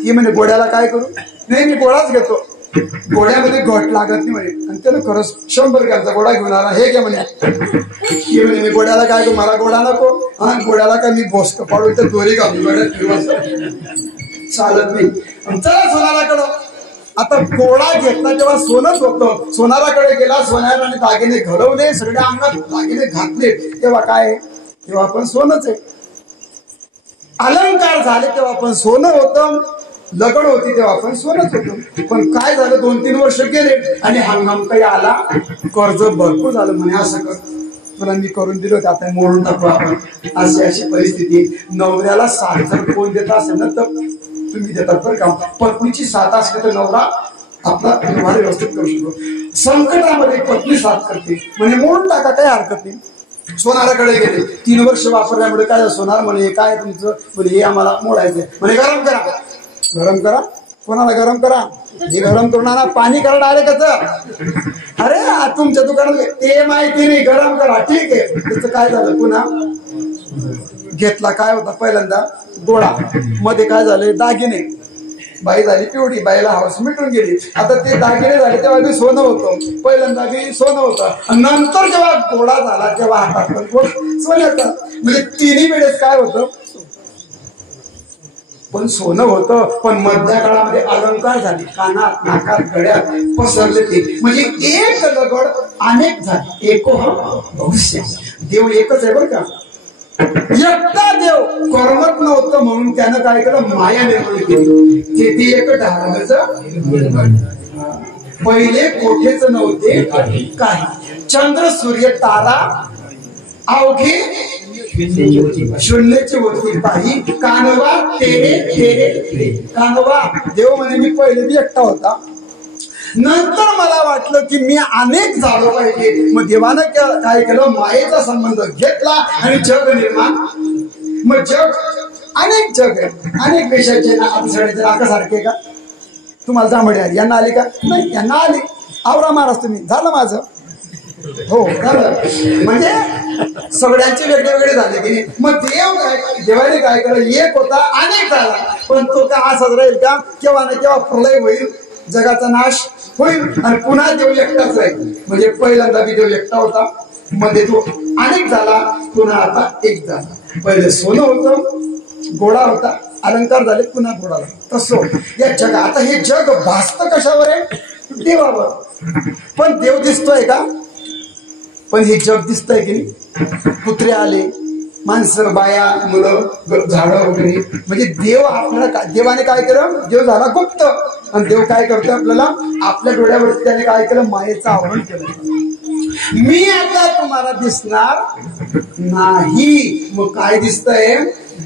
ही म्हणे गोड्याला काय करू? नाही मी गोळाच घेतो, गोड्यामध्ये घट लागत नाही म्हणे. आणि त्यानं खरंच 100 ग्रॅमचा गोळा घेऊन आला. हे घ्या म्हणे. ही म्हणे मी गोड्याला काय करू? मला गोळा नको. हा गोड्याला काय मी बोसक पाडू, तर दोरी घालून गोड्यात फिरवा चालत नाही. चला सोनाराकडं. आता गोळा घेतला तेव्हा सोनच होतं. सोनाराकडे गेला, सोनाराने दागिने घडवले, सगळ्या अंगात दागिने घातले, तेव्हा काय? तेव्हा आपण सोनच आहे. अलंकार झाले तेव्हा आपण सोनं होतं, लगड होती तेव्हा आपण सोनच होतो. पण काय झालं, 2-3 वर्ष गेले आणि हंगाम काही आला, कर्ज भरपूर झालं. म्हणे असं कर, तुला मी करून दिलं होतं, आता मोडून टाकू आपण. अशी परिस्थिती. नवऱ्याला साथ जर कोण देत असेल ना तर तुम्ही देतात बरं का. पत्नीची साथ असली तर नवरा आपला व्यवहार व्यवस्थित करू शकतो. संकटामध्ये पत्नी साथ करते, म्हणजे मोडून टाका, काही हरकत नाही. सोनाराकडे गेले, 3 वर्ष वापरल्यामुळे काय सोनार म्हणे काय तुमचं? म्हणजे हे आम्हाला मोडायचंय. म्हणजे गरम करा. गरम करा? कोणाला गरम करा? हे गरम करून आणा, पाणी करा डायरेक्ट. अरे तुमच्या दुकानात ते माहिती नाही, गरम करा. ठीक आहे. त्याचं काय झालं? पुन्हा घेतला. काय होता पहिल्यांदा? गोळा. मध्ये काय झाले? दागिने. बाई झाली पिवडी, बाईला हवस मिटून गेली. आता ते दागिने झाले तेव्हा बी सोनं होतं, पहिल्यांदा बी सोनं होतं. नंतर जेव्हा गोळा झाला तेव्हा हातात पण सोन्याचा. म्हणजे 3 वेळेस काय होतं? पण सोनं होतं. पण मधल्या काळामध्ये अलंकार झाले, कानात, नाकात, गळ्यात पसरले ते. म्हणजे एक दगड अनेक झाले. एको भविष्य. देव एकच आहे बरं का. एकटा देव करमत नव्हतं म्हणून त्यानं काय केलं? माया निर्माण केली. ते एक ढालाचं. पहिले कोठेच नव्हते काही, चंद्र सूर्य तारा अवघे शून्याची होती काही. कानवा तेरे तेरे कानवा. देव म्हणे मी पहिले बी एकटा होता, नंतर मला वाटलं की मी अनेक झालो पाहिजे. मग देवानं काय केलं? मायेचा संबंध घेतला आणि जग निर्माण. मग जग अनेक जग आहे, अनेक देशाचे नाका सारखे का? तुम्हाला जांभळे आली, यांना आली का? नाही, यांना आली. आवरा महाराज तुम्ही, झालं माझं. हो झालं. म्हणजे सगळ्यांचे वेगळे झाले की नाही. मग देवाने काय केलं? एक होता अनेक झाला. पण तो का असाच राहील का? केव्हा ना केव्हा प्रलय होईल, जगाचा नाश होईल आणि पुन्हा देव एकटाच राहील. म्हणजे पहिल्यांदा बी देव एकटा होता, मध्ये तो अनेक झाला, पुन्हा आता एक झाला. पहिले सोनं होतं, गोळा होता, अलंकार झाले, पुन्हा गोळा झाला. तसं या जग. आता हे जग भासतं कशावर आहे? देवावर. पण देव दिसतोय का? पण हे जग दिसतंय की नाही? कुत्रे आले, माणसं, बाया, मुलं, झाडं वगैरे. म्हणजे देव आपल्याला देवाने काय केलं? देव झाला गुप्त. आणि देव काय करतो? आपल्याला आपल्या डोळ्यावरती त्याने काय केलं? मायेचं आवरण केलं. मी आता तुम्हाला दिसणार नाही. मग काय दिसतंय?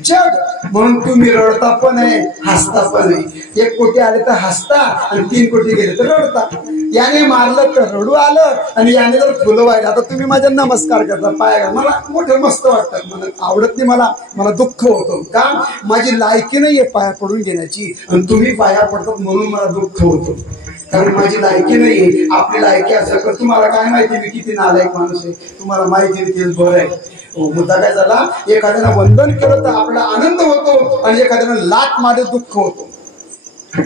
जग. म्हणून तुम्ही रडता पण आहे, हसता पण आहे. 1 कोटी आले तर हसता आणि 3 कोटी गेले तर रडता. याने मारलं तर रडू आलं आणि याने जर फुलं व्हायला. आता तुम्ही माझ्या नमस्कार करता, पाया, मला मोठं मस्त वाटतं. मला आवडत नाही, मला दुःख होतं. का? माझी लायकी नाहीये पाया पडून घेण्याची आणि तुम्ही पाया पडतात म्हणून मला दुःख होतं. कारण माझी लायकी नाहीये. आपली लायकी असेल तर तुम्हाला काय माहिती मी किती नालायक माणूस आहे, तुम्हाला माहिती आहे, तेच बरं आहे. मुद्दा काय झाला? एखाद्यानं वंदन केलं तर आपला आनंद होतो आणि एखाद्यानं लाट मारले दुःख होतो.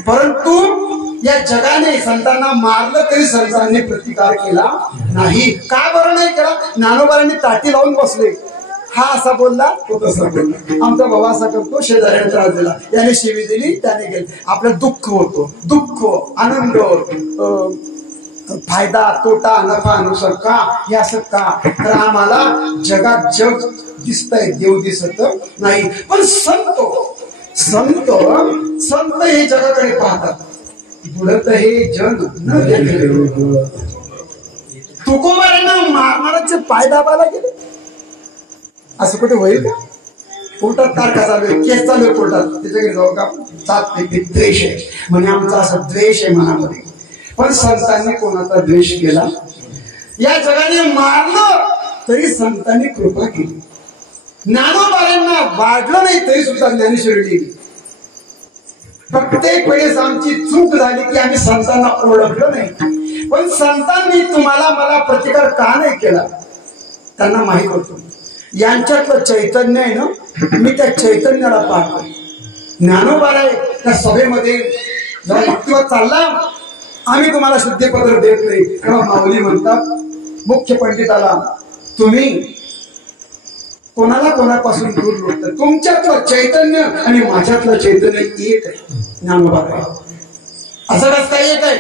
परंतु या जगाने संतांना मारलं तरी संतांनी प्रतिकार केला नाही. का बरं नाही केला? ज्ञानोबांनी ताटी लावून बसले. हा असा बोलला, तो तसा बोलला. आमचा बाबा असा करतो, शेजाऱ्याने त्रास दिला, याने शिवी दिली, त्याने गेली. आपलं दुःख होतो, दुःख आनंद, फायदा तोटा नफा नुकसान का हे असं का? तर आम्हाला जगात जग दिसतंय, देव दिसत नाही. पण संत संत संत हे जगाकडे पाहतात. बुडत हे जग न गेले. तुकोबारांना मारणाराचे पाय दाबायला गेले, असं कुठे होईल का? कोर्टात तारखा चालू आहे, केस चालू आहे कोर्टात, त्याच्याकडे जाऊ का? सात द्वेष आहे म्हणजे आमचा असा द्वेष आहे मनामध्ये. पण संतांनी कोणाचा द्वेष केला? या जगाने मारलं तरी संतांनी कृपा केली. ज्ञानोबारांना वाढलं नाही तरी सुद्धा ज्ञानेश्वरी दिली. प्रत्येक वेळेस आमची चूक झाली की आम्ही संतांना ओळखलं नाही. पण संतांनी तुम्हाला मला प्रतिकार का नाही केला? त्यांना माहित होतं यांच्यातलं चैतन्य आहे ना, मी त्या चैतन्याला पाहतो. ज्ञानोबाराय त्या सभेमध्ये जेव्हा भक्तिवत चालला, आम्ही तुम्हाला शुद्धीपत्र देत नाही, तेव्हा माऊली म्हणतात मुख्य पंडिताला, तुम्ही कोणाला कोणापासून दूर लोटत, तुमच्यातलं चैतन्य आणि माझ्यातलं चैतन्य एक आहे. ज्ञानोबाराय असं कसं काय एक आहे?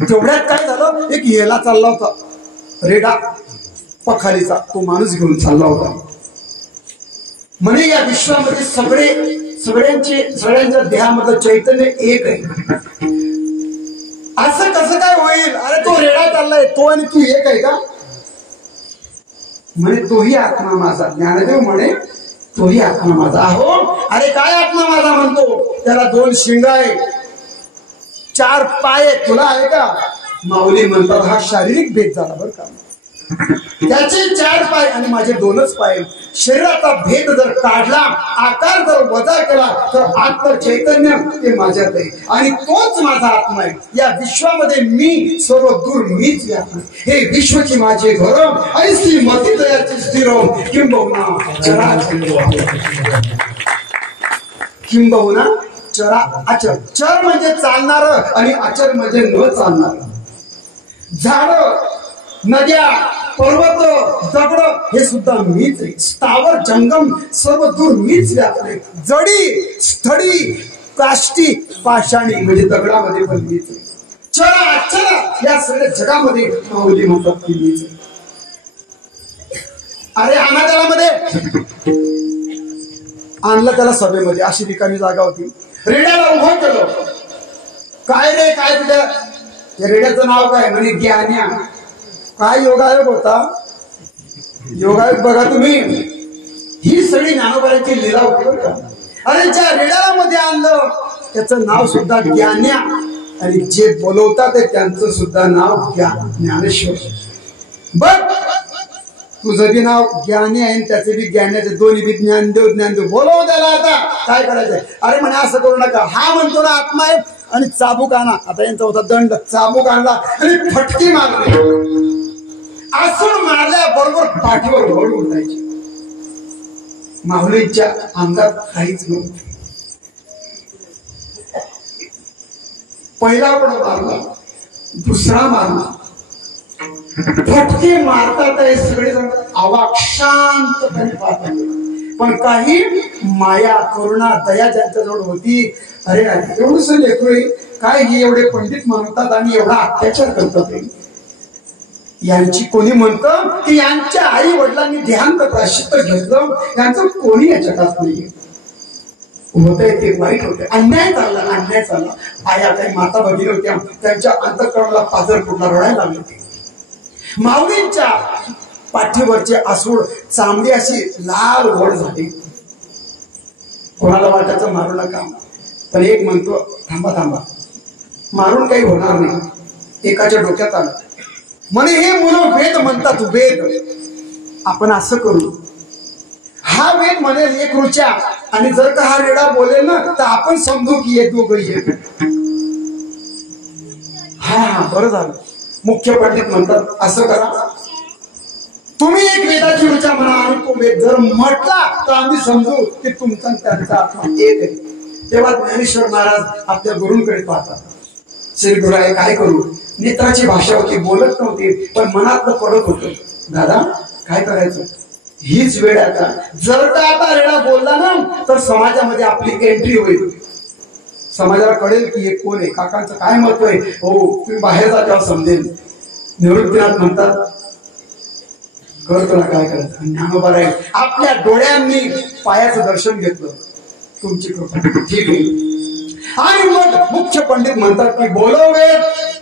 तेवढ्यात काय झालं, एक येला चालला होता रेडा पखालीचा, तो माणूस घेऊन चालला होता. म्हणे या विश्वामध्ये सगळ्यांच्या देहामधलं चैतन्य एक आहे. असं कसं काय होईल? अरे तो रेडा चाललाय, तो आणि तू एक आहे का? म्हणे तोही आत्मा माझा. ज्ञानदेव म्हणे तोही आत्मा माझा. अहो अरे काय आत्मा माझा म्हणतो? त्याला 2 शिंग आहे, 4 पाय, तुला आहे का? माऊली म्हणतात हा शारीरिक भेद झाला बरं का. त्याचे 4 पाय आणि माझे 2च पाय. शरीराचा भेद जर काढला, आकार जर वजा केला, तर आत्म चैतन्य ते माझ्यात आहे आणि तोच माझा आत्मा आहे. या विश्वामध्ये मी सर्व दूर मीच व्यापू. हे विश्वची माझे घर ऐसी मती दयाची स्थिर किंबहुना चरा अचर. चर म्हणजे चालणार आणि अचर म्हणजे न चालणार. झाड, नद्या, पर्वत, दगड हे सुद्धा मीच आहे. स्थावर जंगम सर्व दूर मीच व्यापले. जडी, स्थळी, काष्टी, पाषाणी म्हणजे दगडामध्ये पण मीच आहे. चरा अचरा या सगळ्या जगामध्ये माऊली म्हणतात की मीच आहे. अरे अनाथालयामध्ये आणलं त्याला, सभेमध्ये अशी रिकामी जागा होती. रेड्याला उभं केलं. काय रे काय तुझ्या रेड्याचं नाव काय? म्हणे ज्ञान्या. काय योगायोग होता? योगायोग बघा तुम्ही, ही सगळी ज्ञानोबारांची लीला होती बरं का. अरे ज्या रेड्याला मध्ये आणलं त्याचं नाव सुद्धा ज्ञान्या आणि जे बोलवतात त्यांचं सुद्धा नाव ज्ञानेश्वर. बघ तुझं बी नाव ज्ञानी आहे, त्याचे बी ज्ञानाचे, दोन्ही बी ज्ञानदेव ज्ञानदेव. बोलव त्याला आता काय करायचंय? अरे म्हणे असं करू नका. हा म्हणतो ना आत्मा आहे आणि चाबूक आणा. आता यांचा होता दंड. चाबूक आणला आणि फटकी मारली. आसून मारल्या बरोबर पाठीवर घोड उठायची. माऊलीच्या अंगात काहीच नव्हतं. पहिला पण मारला, दुसरा मारला. फटके मारतात आहे सगळेजण अवाक शांतपणे पाहतात. पण काही माया करुणा दया ज्यांच्याजवळ होती, अरे एवढंच लेकरू काय हे एवढे पंडित म्हणतात आणि एवढा अत्याचार करतात. यांची कोणी म्हणतं की यांच्या आई वडिलांनी देहांत प्रायश्चित्त घेतलं, यांचं कोणी या जगात नाहीये. होतंय ते वाईट होते. अन्याय चालला. आया काही माता भगिनी होत्या, त्यांच्या अंतःकरणाला पाजर फुटला, रडायला लागले ते. माऊलींच्या पाठीवरचे आसूड चांबडी अशी लाल घोड झाली. कोणाला वाटायचं मारू नका, पण एक म्हणतो थांबा मारून काही होणार नाही. एकाच्या डोक्यात आलं म्हणे हे मुलं वेद म्हणतात, वेद आपण असं करू. हा वेद म्हणेल एक रुचा आणि जर का हा रेडा बोलेल ना तर आपण समजू की हे दोघं एक. हा बरं झालं. मुख्य पंडित म्हणतात असं करा, तुम्ही एक वेदाची रुचा म्हणा आणि तो वेद जर म्हटला तर आम्ही समजू की तुमचा त्यांचा आत्मा एक आहे. तेव्हा ज्ञानेश्वर महाराज आपल्या गुरूंकडे पाहतात. श्री गुरुराय काय करू, नेत्राची भाषा होती, बोलत नव्हती, पण मनातलं पडत होतं. दादा काय करायचं, हीच वेळ आता. जर का आता रेडा बोलला ना तर समाजामध्ये आपली एंट्री होईल, समाजाला कळेल की हे कोण आहे, काकांचं काय महत्व आहे. हो तुम्ही बाहेर जा तेव्हा समजेल. निवृत्तीनाथ म्हणतात कर तुला काय करायचं. ज्ञानोबा राय आपल्या डोळ्यांनी पायाचं दर्शन घेतलं, तुमची कृपा, ठीक आहे. आणि मग मुख्य पंडित म्हणतात की बोलवे,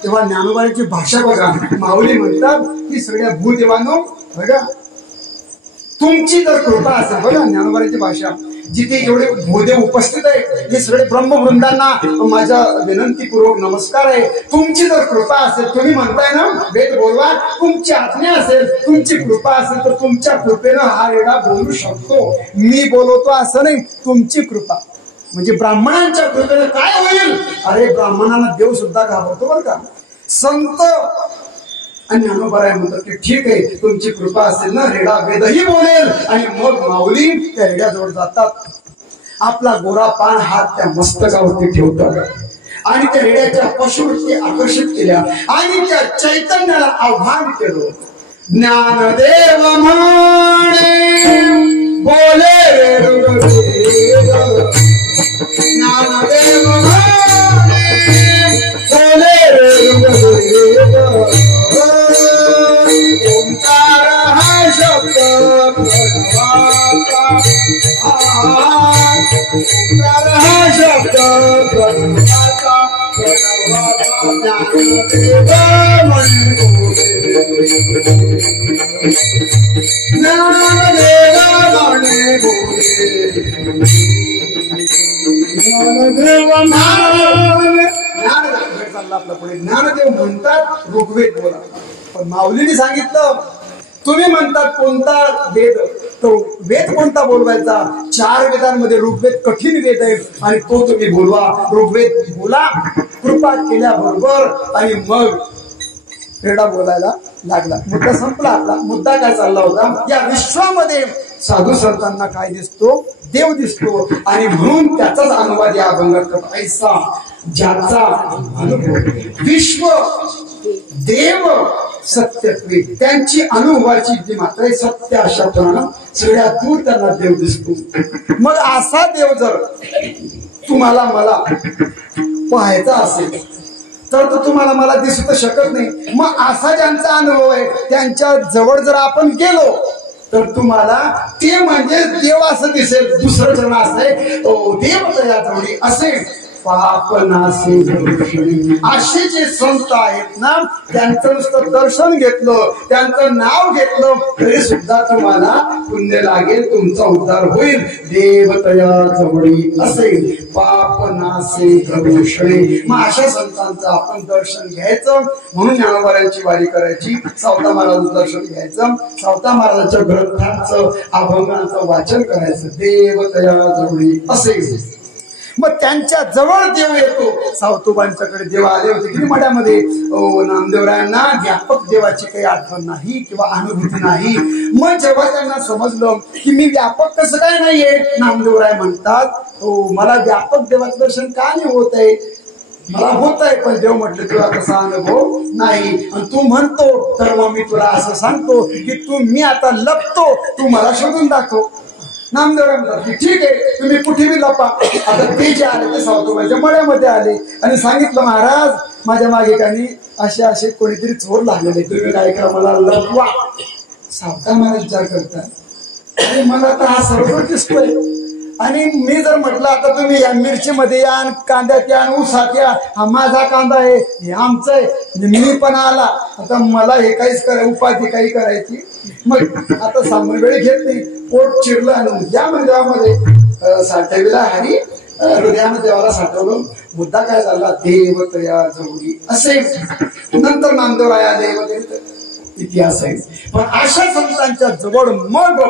तेव्हा ज्ञानोबाची भाषा बघा. माऊली म्हणतात की सगळ्या भूदेवांनो बघा, तुमची जर कृपा असेल, बघा ज्ञानोबाची भाषा, जिथे जेवढे भूदेव उपस्थित आहे हे सगळे ब्रह्मवृंदांना माझ्या विनंतीपूर्वक नमस्कार आहे. तुमची जर कृपा असेल, तुम्ही म्हणताय ना वेद बोलवा, तुमची आज्ञा असेल, तुमची कृपा असेल तर तुमच्या कृपेनं हा रेडा बोलू शकतो. मी बोलवतो असं नाही, तुमची कृपा. म्हणजे ब्राह्मणांच्या कृपेनं काय होईल, अरे ब्राह्मणांना देव सुद्धा घाबरतो बरं का. संत आणि ज्ञानोबा म्हणतात की ठीक आहे, तुमची कृपा असेल ना रेडा वेदही बोलेल. आणि मग माऊली त्या रेड्याजवळ जातात, आपला गोरा पान हात त्या मस्तकावरती ठेवतात आणि त्या रेड्याच्या पशुवृत्ती आकर्षित केल्या आणि त्या चैतन्याला आव्हान केलं. ज्ञानदेव म्हणे बोले ज्ञानदेव म्हणे बोले ओंकार हा शब्द प्रणवाचा, ओंकार हा शब्द प्रणवाचा, ज्ञानदेव म्हणे ज्ञानदेव म्हणे आपला पुढे ज्ञानदेव म्हणतात ऋग्वेद बोला. पण माऊलीने सांगितलं तुम्ही म्हणतात कोणता वेद, तो वेद कोणता बोलवायचा. 4 वेदांमध्ये ऋग्वेद कठीण वेद आहे आणि तो तुम्ही बोलवा. ऋग्वेद बोला कृपा केल्याबरोबर आणि मग रेडा बोलायला लागला. मुद्दा संपला. आपला मुद्दा काय चालला होता, या विश्वामध्ये साधू संतांना काय दिसतो, देव दिसतो. आणि म्हणून त्याचाच अनुवाद या अभंगात करतो. ऐसा ज्याचा अनुभव विश्व देव सत्यत्वे, त्यांची अनुभवाची जी मात्र सत्य अशा प्रमाणे सगळ्यात दूर त्यांना देव दिसतो. मग असा देव जर तुम्हाला मला पाहायचा असेल तर तो तुम्हाला मला दिसू शकत नाही. मग असा ज्यांचा अनुभव आहे त्यांच्या जवळ जर आपण गेलो तर तुम्हाला ते म्हणजे देव असं दिसेल. दुसरं जण असं आहे देव तया जवळी असेल पापनासे असे जे संत आहेत ना त्यांचं नुसतं दर्शन घेतलं, त्यांचं नाव घेतलं तरी सुद्धा तुम्हाला पुण्य लागेल, तुमचा उद्धार होईल. देवतया जवळी असेल पापनासे प्रभूषणे. मग अशा संतांचं आपण दर्शन घ्यायचं. म्हणून ज्ञानोबांची वारी करायची, सावता महाराजांचं दर्शन घ्यायचं, सावता महाराजांच्या ग्रंथांचं अभंगांचं वाचन करायचं. देवतया जवळी असेल. मग त्यांच्या जवळ देव येतो. सावतोबांच्याकडे देव आले होते की मड्यामध्ये, नामदेवरायांना व्यापक देवाची काही आठवण नाही किंवा अनुभूती नाही. मग जेव्हा त्यांना समजलं की मी व्यापक कसं काय नाहीये, नामदेवराय म्हणतात मला व्यापक देवाचं दर्शन का नाही होत आहे, मला होत आहे पण देव म्हटलं तुला तसा अनुभव नाही. आणि तू म्हणतो तर मग मी तुला असं सांगतो की मी आता लपतो, तू मला शोधून दाखव. नामदेवराय म्हणतात की ठीक आहे तुम्ही कुठे बी लपा. आता ते जे आले ते सावतोबाच्या मळ्यामध्ये आले आणि सांगितलं महाराज माझ्या मागे काही असे कोणीतरी चोर लागलेले, तुम्ही काय करा मला लपवा. सावता महाराज विचार करतात आणि मला आता हा सर्व दिसतोय आणि मी जर म्हटलं आता तुम्ही या मिरचीमध्ये या, कांद्यात या, ऊसात या, हा माझा कांदा आहे, हे आमचं आहे, मी पण आला, आता मला हे काहीच उपाधी काही करायची. मग आता सांगून वेळ घेत नाही, पोट चिरलं आणि या मंदिरामध्ये साठविला हरी हृदयानं देवाला साठवलं. मुद्दा काय झाला, देव तया जवळी असे. नंतर नामदेवराय आले वगैरे इतिहास आहे. पण अशा संतांच्या जवळ मग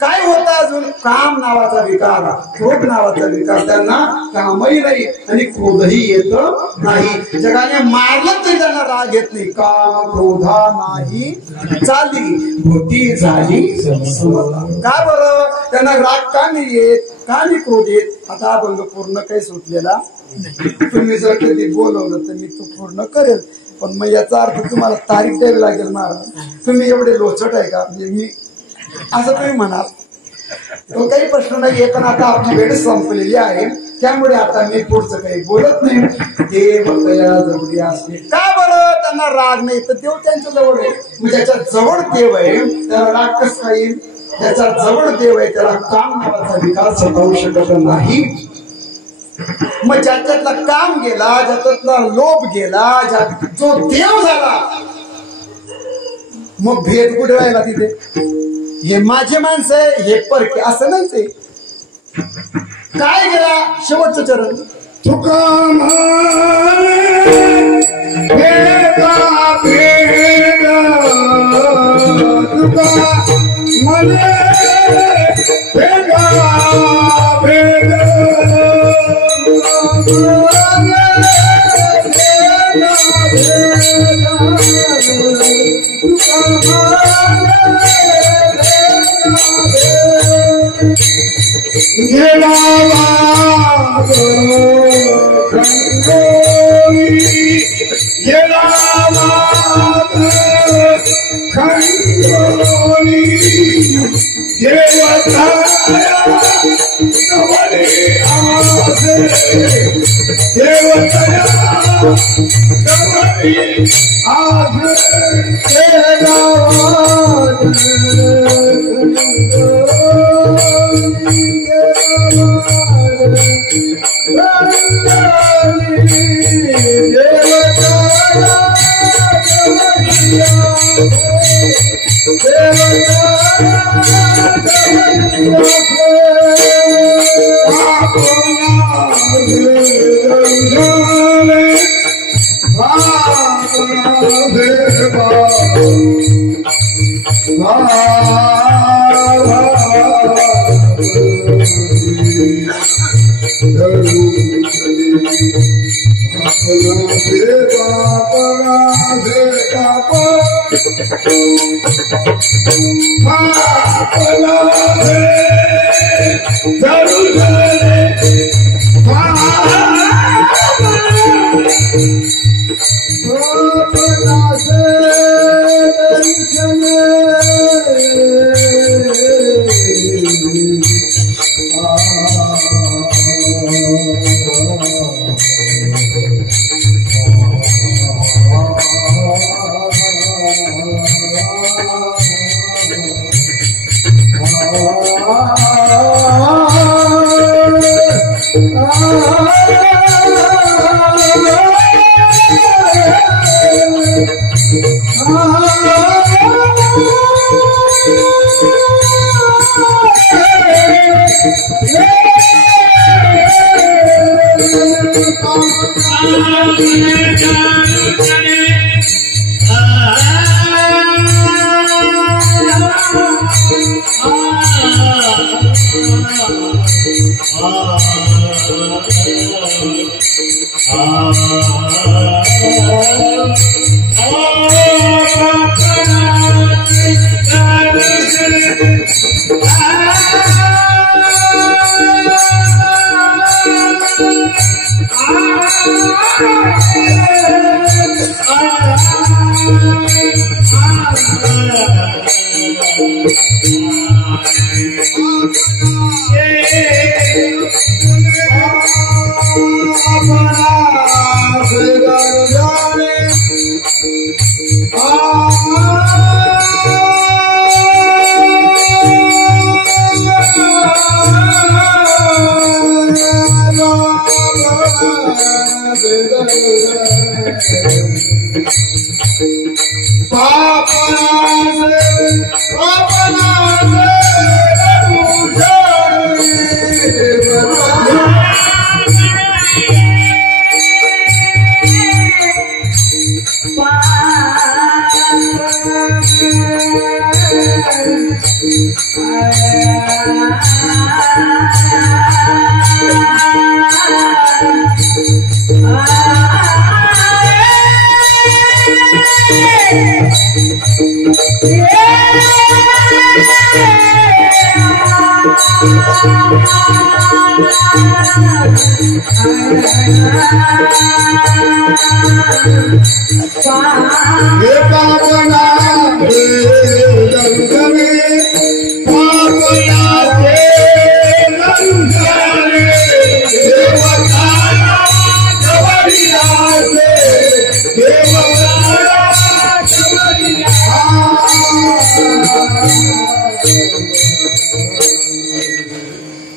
काय होतं, अजून काम नावाचा विकार, क्रोध नावाचा विकार, त्यांना कामही नाही आणि क्रोधही येत नाही. जगाने मारलं तरी त्यांना राग येत नाही. काम क्रोधा नाही चाली भूती झाली. का बरं, त्यांना त्यांना राग का नाही येत, का नाही क्रोध येत? आता अभंग पूर्ण काही सुटलेला, तुम्ही जर कधी बोलवलं तर मी तो पूर्ण करेल, पण मग याचा अर्थ तुम्हाला तारीख द्यावी लागेल महाराज. तुम्ही एवढे लोचट आहे का? म्हणजे मी असं तुम्ही म्हणाल तो काही प्रश्न नाहीये, पण आता आपली वेळ संपलेली आहे, त्यामुळे आता मी पुढचं काही बोलत नाही. देव तया जवळ असते का बरं? त्यांना राग नाही तर देव त्यांच्या जवळ आहे. मग ज्याच्या जवळ देव आहे त्याला राग कस काय येईल? ज्याच्या जवळ देव आहे त्याला काम नावाचा विकास होऊ शकत नाही. मग ज्याच्यातला काम गेला, ज्याच्यातला लोभ गेला, जो देव झाला, मग भेद कुठे राहिला तिथे? हे माझे माणसं आहे, हे परके असं नाहीच आहे. काय गेला? शेवटचं चरण तुका मने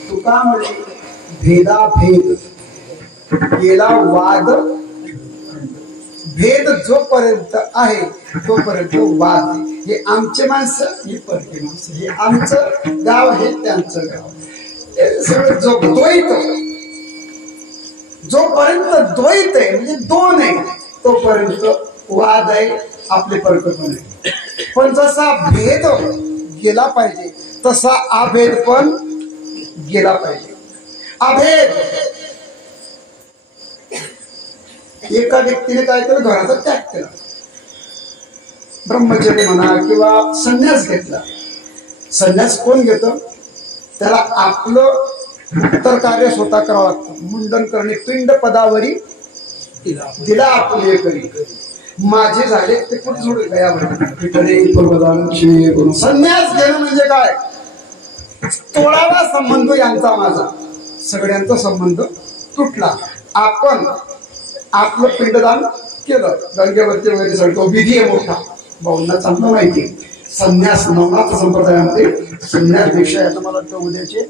तुका म्हणे भेदा भेद गेला वाद, भेद जोपर्यंत आहे तोपर्यंत वाद. हे आमचे माणसं, हे परके माणसं, हे आमचं गाव, हे त्यांचं गाव, हे सगळं जो द्वैत, जोपर्यंत द्वैत आहे म्हणजे दोन आहे तोपर्यंत वाद आहे, आपले परक पण आहे. पण जसा भेद गेला पाहिजे तसा अभेद पण गेला पाहिजे. अभेद, एका व्यक्तीने काय केलं, घराचा त्याग केला, ब्रह्मचर्य म्हणा किंवा संन्यास घेतला. संन्यास कोण घेतं, त्याला आपलं उत्तर कार्य स्वतः करावं लागतं. मुंडन करणे पिंड पदावरी दिला आपले करी, माझे झाले ते कुठे सोडले काय संन्यास घेणं म्हणजे काय, तोडावा संबंध यांचा माझा, सगळ्यांचा संबंध तुटला. आपण आपलं पिंडदान केलं, गंगेवरती वगैरे सगळं विधी आहे मोठा, भाऊंना चांगलं माहिती. संन्यास नवनाथ संप्रदायामध्ये संन्यासपेक्षा याचं मला वाटतं उद्याचे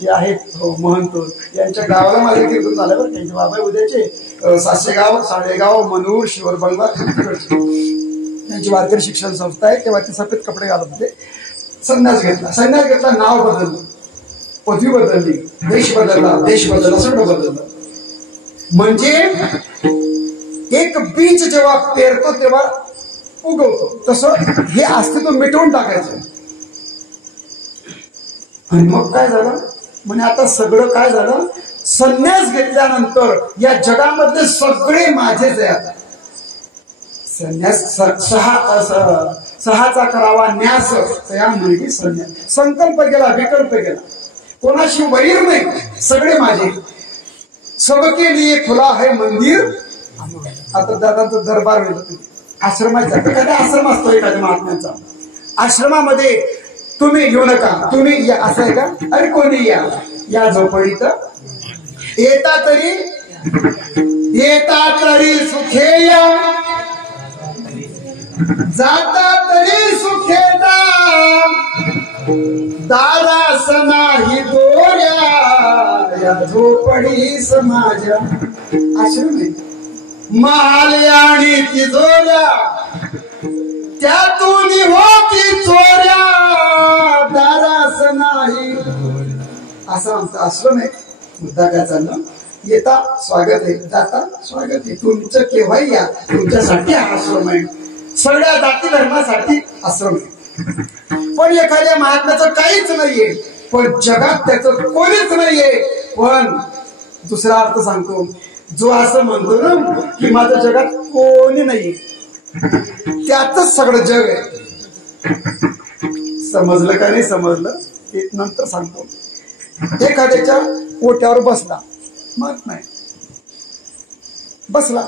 जे आहेत महंत यांच्या गावाला माझे कीर्तन झालं बरं. त्यांचे बाबा उद्याचे सासेगाव, साडेगाव, मनूर, शिवरबंगला त्यांची वारकरी शिक्षण संस्था आहे. तेव्हा ते सफेद कपडे घालत होते. संन्यास घेतला, संन्यास घेतला, नाव बदललं, पदवी बदलली, देश बदलला, सगळं बदललं. म्हणजे एक बीज जेव्हा पेरतो तेव्हा उगवतो, तसं हे अस्तित्व मिटवून टाकायचं. आणि मग काय झालं म्हणजे आता सगळं काय झालं, संन्यास घेतल्यानंतर या जगामधले सगळे माझेच आहे. आता संन्यास सहाचा करावा न्यास, त्या मुलगी संन्यास. संकल्प केला, विकल्प केला, कोणाशी वैर नाही, सगळे माझे. सबके लिए खुला है मंदिर. आता दादांचा दरबार होईल आश्रमाचा, एखादा आश्रम असतो एखाद्या महात्म्याचा, आश्रमामध्ये तुम्ही येऊ नका, तुम्ही या, असं आहे का, अरे कोणी या झोपडीत येता तरी सुखे या, जाता तरी सुखे दारास नाही दोऱ्या, या झोपडी समाजा. आश्रम आहे, महाल आणि तिजोऱ्या, त्यातून होती चोऱ्या, दारास नाही. असं आमचं आश्रम आहे. मुद्दा काय चाललं, येता स्वागत आहे, जाता स्वागत आहे, तुमचं केव्हाही या, तुमच्यासाठी हा आश्रम आहे, सगळ्या जाती धर्मासाठी आश्रम आहे. पण एखाद्या महात्म्याचं काहीच नाहीये, पण जगात त्याचं कोणीच नाहीये. पण दुसरा अर्थ सांगतो, जो असं म्हणतो ना की माझ्या जगात कोणी नाही, त्यातच सगळं जग आहे. समजलं का नाही समजलं ते नंतर सांगतो. एखाद्याच्या ओट्यावर बसला, मग नाही बसला,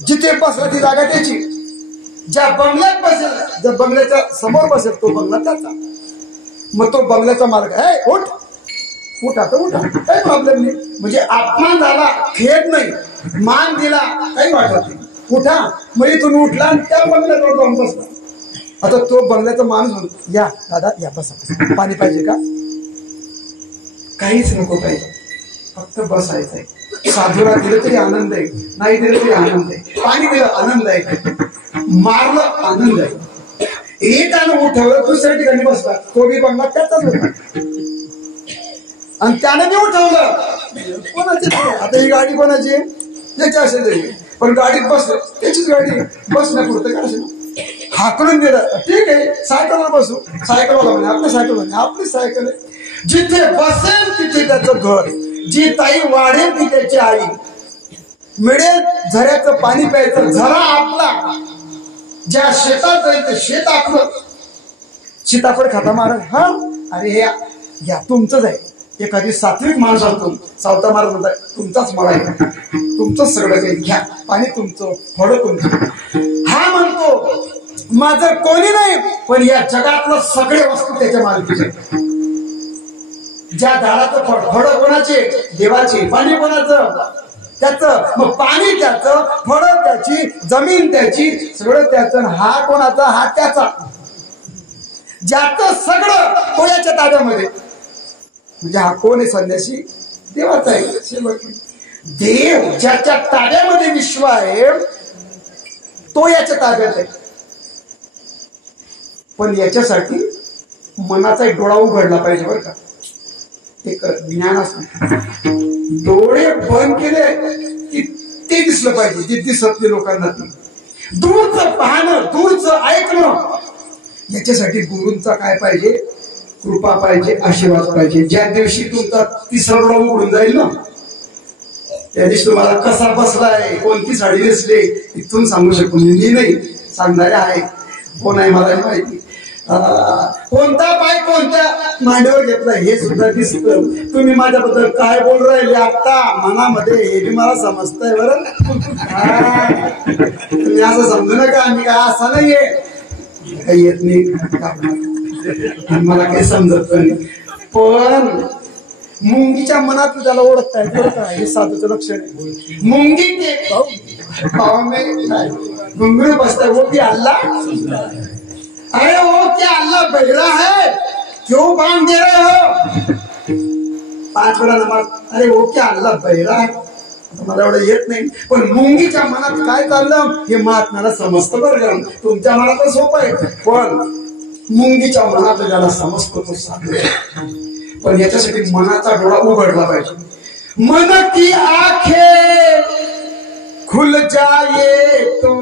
जिथे बसला ती जागा त्याची. ज्या बंगल्यात बसेल, ज्या बंगल्याच्या समोर बसेल तो बंगला त्याचा. मग तो बंगल्याचा मार्ग आहे, उठ उठा तर उठा, काही प्रॉब्लेम नाही. म्हणजे अपमान झाला, खेद नाही, मान दिला, काही वाटत नाही, उठा. मग इथून उठला आणि त्या बंगल्याजवळ जाऊन बसला. आता तो बंगल्याचा माणूस म्हणतो, या दादा या, बसा, पाणी पाहिजे का, काहीच नको पाहिजे, फक्त बसायचंय. साधूला दिलं तरी आनंद आहे, नाही दिलं तरी आनंद आहे, पाणी दिलं आनंद आहे, मारलं आनंद आहे. येताना उठवलं, दुसऱ्या ठिकाणी बसला, तो बी बंगला त्याचाच होता आणि त्याने बी उठवलं. कोणाची आता ही गाडी कोणाची, त्याची असेल तरी, पण गाडीत बसलं त्याचीच गाडी, बसण्यापुरतं काय असेल, हाकलून दिलं, ठीक आहे सायकलवर बसू, सायकलवाला म्हणे आपली सायकल, म्हणे आपली सायकल आहे. जिथे बसेल तिथे त्याचं घर, जी ताई वाढेल ती त्याची आई, मिळेल झऱ्याचं पाणी प्यायचं, झरा आपला, ज्या शेतात जाईल ते शेत आपलं. सीताफळ खाता महाराज, हा अरे हे या तुमचंच आहे, एखादी सात्विक माणूस असतो, सावता महाराज म्हणतात तुमचाच मळा आहे, तुमचंच सगळं काही घ्या, पाणी तुमचं, फळं तुमचं. हा म्हणतो माझं कोणी नाही, पण या जगातलं सगळे वस्तू त्याच्या मालकीचे. ज्या झाडाचं फळं कोणाचे? देवाचे. पाणी कोणाचं? त्याचं. मग पाणी त्याचं, फळं त्याची, जमीन त्याची, सगळं त्याचं. हा कोणाचा? हा त्याचा. ज्याचं सगळं तो याच्या ताब्यामध्ये. म्हणजे हा कोण आहे? संन्यासी देवाचा आहे. देव ज्याच्या ताब्यामध्ये विश्व आहे तो याच्या ताब्यात आहे. पण याच्यासाठी मनाचा एक डोळा उघडला पाहिजे बरं का. एक ज्ञान असतं. डोळे बंद केले की ते दिसलं पाहिजे जे दिसत नाही लोकांना. दूरचं पाहणं, दूरचं ऐकणं, याच्यासाठी गुरूंचा काय पाहिजे? कृपा पाहिजे, आशीर्वाद पाहिजे. ज्या दिवशी तुमचा तिसरा डोळा उघडून जाईल ना, त्या दिवशी तुम्हाला कसा बसलाय, कोणती साडी नेसली, इथून सांगू शकून मी नाही, सांगणारे आहे. कोण आहे मला माहिती. कोणता पाय कोणत्या मांडीवर घेतला हे सुद्धा दिसतं. तुम्ही माझ्याबद्दल काय बोल राहिले आता मनामध्ये, हे बी मला समजतंय बरं. तुम्ही असं समजू नका आम्ही काय असं नाहीये, काही येत नाही, मला काही समजत नाही. पण मुंगीच्या मनात त्याला ओळखताय बरं का, हे साधूचं लक्षण आहे. मुंगी मुंगळी बसताय, वो भी अल्लाह. अरे वो क्या अल्लाह बहरा है, क्यों बांध दे रहे हो? 5 वेळा नमाज. अरे वो क्या अल्लाह बहरा है. मला एवढं येत नाही, पण मुंगीच्या मनात काय चाललं हे महात्म्याला समजतं बरं का. तुमच्या मनात सोपं आहे, पण मुंगीच्या मनात ज्याला समजतं तो सांगतो. पण याच्यासाठी मनाचा डोळा उघडला पाहिजे. मन की आंखें खुल जाए तो,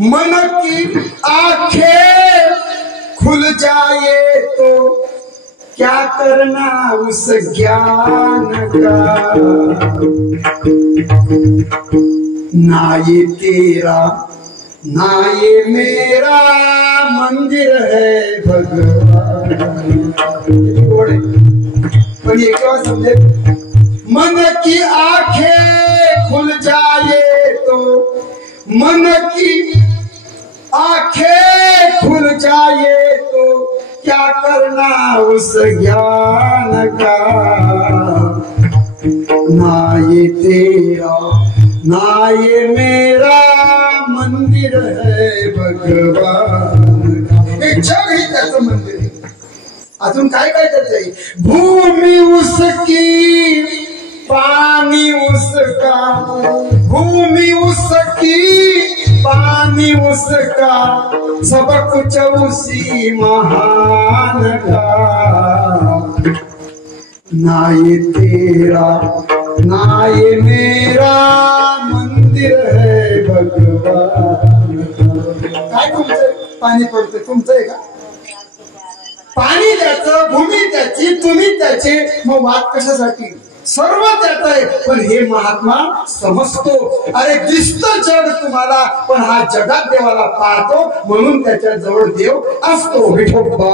मन की आंखें खुल जाए तो क्या करना उस ज्ञान का. ना ये तेरा ना ये मेरा मंदिर है भगवान. पण ये क्या समझे? मन की आंखें खुल जाए तो, मन की आंखें खुल जाए तो क्या करना उस ज्ञान का. ना ये तेरा ना ये मेरा मंदिर है भगवान. हे जग ही त्याचं मंदिर आहे. अजून काय काय त्याचं? भूमी उसकी पानी उसका, भूमी उसकी पानी उसका, सब कुछ उसी महान का. ना ये तेरा ना ये मेरा मंदिर है भगवान. काय तुमचं पाणी पडतं? तुमचं आहे का? पाणी त्याचं, भूमी त्याची, तुम्ही त्याचे, मग वाद कशासाठी? सर्व त्याच आहे. पण हे महात्मा समजतो. अरे दिसतं जग तुम्हाला, पण हा जगात देवाला पाहतो, म्हणून त्याच्या जवळ देव असतो. विठोबा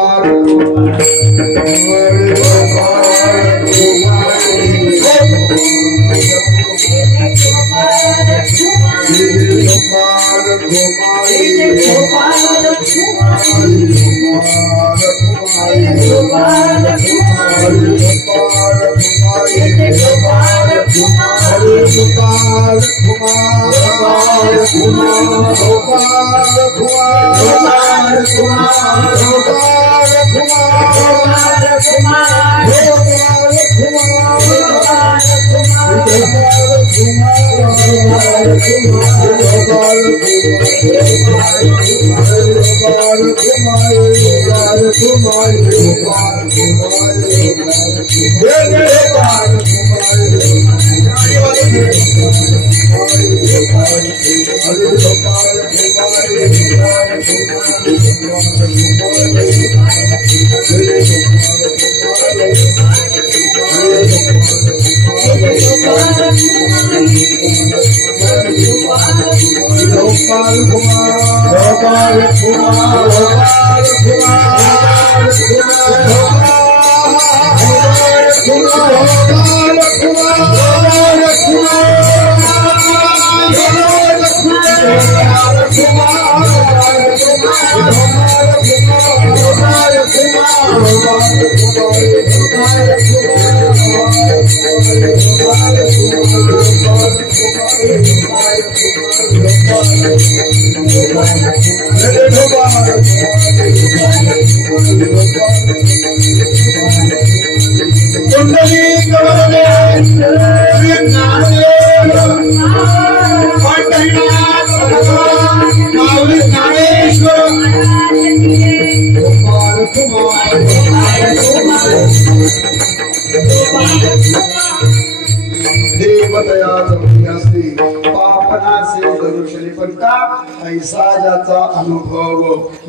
Gopal Kumar ऐसा ज्याचा अनुभव